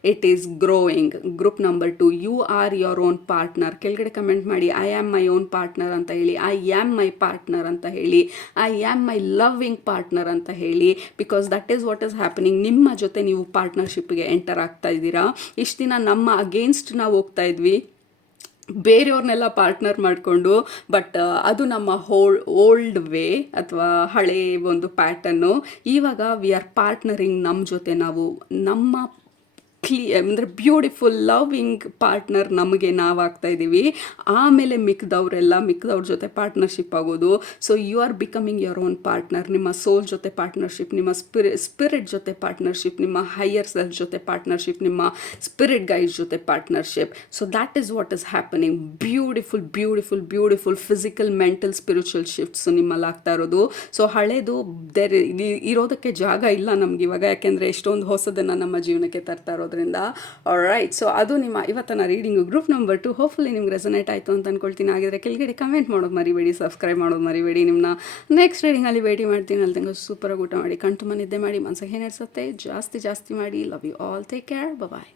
it is growing. Group number 2, you are your own partner. ಕೆಳಗಡೆ ಕಮೆಂಟ್ ಮಾಡಿ I am my own partner ಅಂತ ಹೇಳಿ, ಐ ಆಮ್ ಮೈ ಪಾರ್ಟ್ನರ್ ಅಂತ ಹೇಳಿ, I am my loving partner ಅಂತ ಹೇಳಿ. Because that is what is happening. ನಿಮ್ಮ ಜೊತೆ ನೀವು ಪಾರ್ಟ್ನರ್ಶಿಪ್ಗೆ ಎಂಟರ್ ಆಗ್ತಾ ಇದ್ದೀರಾ. ಇಷ್ಟು ದಿನ ನಮ್ಮ ಅಗೇನ್ಸ್ಟ್ ನಾವು ಹೋಗ್ತಾ ಇದ್ವಿ, ಬೇರೆಯವ್ರನ್ನೆಲ್ಲ ಪಾರ್ಟ್ನರ್ ಮಾಡಿಕೊಂಡು. ಬಟ್ ಅದು ನಮ್ಮ ಓಲ್ಡ್ ವೇ ಅಥವಾ ಹಳೆ ಒಂದು ಪ್ಯಾಟರ್ನು. ಇವಾಗ ವಿ ಆರ್ ಪಾರ್ಟ್ನರಿಂಗ್ ನಮ್ಮ ಜೊತೆ. ನಾವು ನಮ್ಮ ಅಂದರೆ ಬ್ಯೂಟಿಫುಲ್ ಲವ್ವಿಂಗ್ ಪಾರ್ಟ್ನರ್ ನಮಗೆ ನಾವಾಗ್ತಾ ಇದ್ದೀವಿ. ಆಮೇಲೆ ಮಿಕ್ದವ್ರ ಜೊತೆ ಪಾರ್ಟ್ನರ್ಶಿಪ್ ಆಗೋದು. So you are becoming your own partner. ನಿಮ್ಮ ಸೋಲ್ ಜೊತೆ ಪಾರ್ಟ್ನರ್ಶಿಪ್, ನಿಮ್ಮ ಸ್ಪಿರಿಟ್ ಜೊತೆ ಪಾರ್ಟ್ನರ್ಶಿಪ್, ನಿಮ್ಮ ಹೈಯರ್ ಸೆಲ್ಫ್ ಜೊತೆ ಪಾರ್ಟ್ನರ್ಶಿಪ್, ನಿಮ್ಮ ಸ್ಪಿರಿಟ್ ಗೈಡ್ ಜೊತೆ partnership. So that is what is happening. Beautiful physical, mental, spiritual shifts ನಿಮ್ಮಲ್ಲಿ ಆಗ್ತಾ ಇರೋದು. ಸೊ ಹಳೇದು ಇರೋದಕ್ಕೆ ಜಾಗ ಇಲ್ಲ ನಮ್ಗೆ ಇವಾಗ, ಯಾಕೆಂದರೆ ಎಷ್ಟೊಂದು ಹೊಸದನ್ನು ನಮ್ಮ ಜೀವನಕ್ಕೆ ತರ್ತಾ ಇರೋದ್ರಿಂದ. ಆಲ್ರೈಟ್, ಸೊ ಅದು ನಿಮ್ಮ ಇವತ್ತಿನ ರೀಡಿಂಗು ಗ್ರೂಪ್ ನಂಬರ್ 2. ಹೋಪ್ಫುಲಿ ನಿಮ್ಗೆ ರೆಸನೇಟ್ ಆಯಿತು ಅಂತ ಅಂದ್ಕೊಳ್ತೀನಿ. ಆಗಿದ್ರೆ ಕೆಳಗಡೆ ಕಮೆಂಟ್ ಮಾಡೋದು ಮರಿಬೇಡಿ, ಸಬ್ಸ್ಕ್ರೈಬ್ ಮಾಡೋದು ಮರಿಬೇಡಿ. ನಿಮ್ಮನ್ನ ನೆಕ್ಸ್ಟ್ ರೀಡಿಂಗಲ್ಲಿ ಭೇಟಿ ಮಾಡ್ತೀನಿ. ಅಲ್ಲಿ ತನಕ ಸೂಪರಾಗಿ ಊಟ ಮಾಡಿ, ಕಣ್ತುಂಬ ನಿದ್ದೆ ಮಾಡಿ, ಮನಸ್ಸಿಗೆ ಏನು ಅನಿಸುತ್ತೆ ಜಾಸ್ತಿ ಮಾಡಿ. Love you all, take care, bye.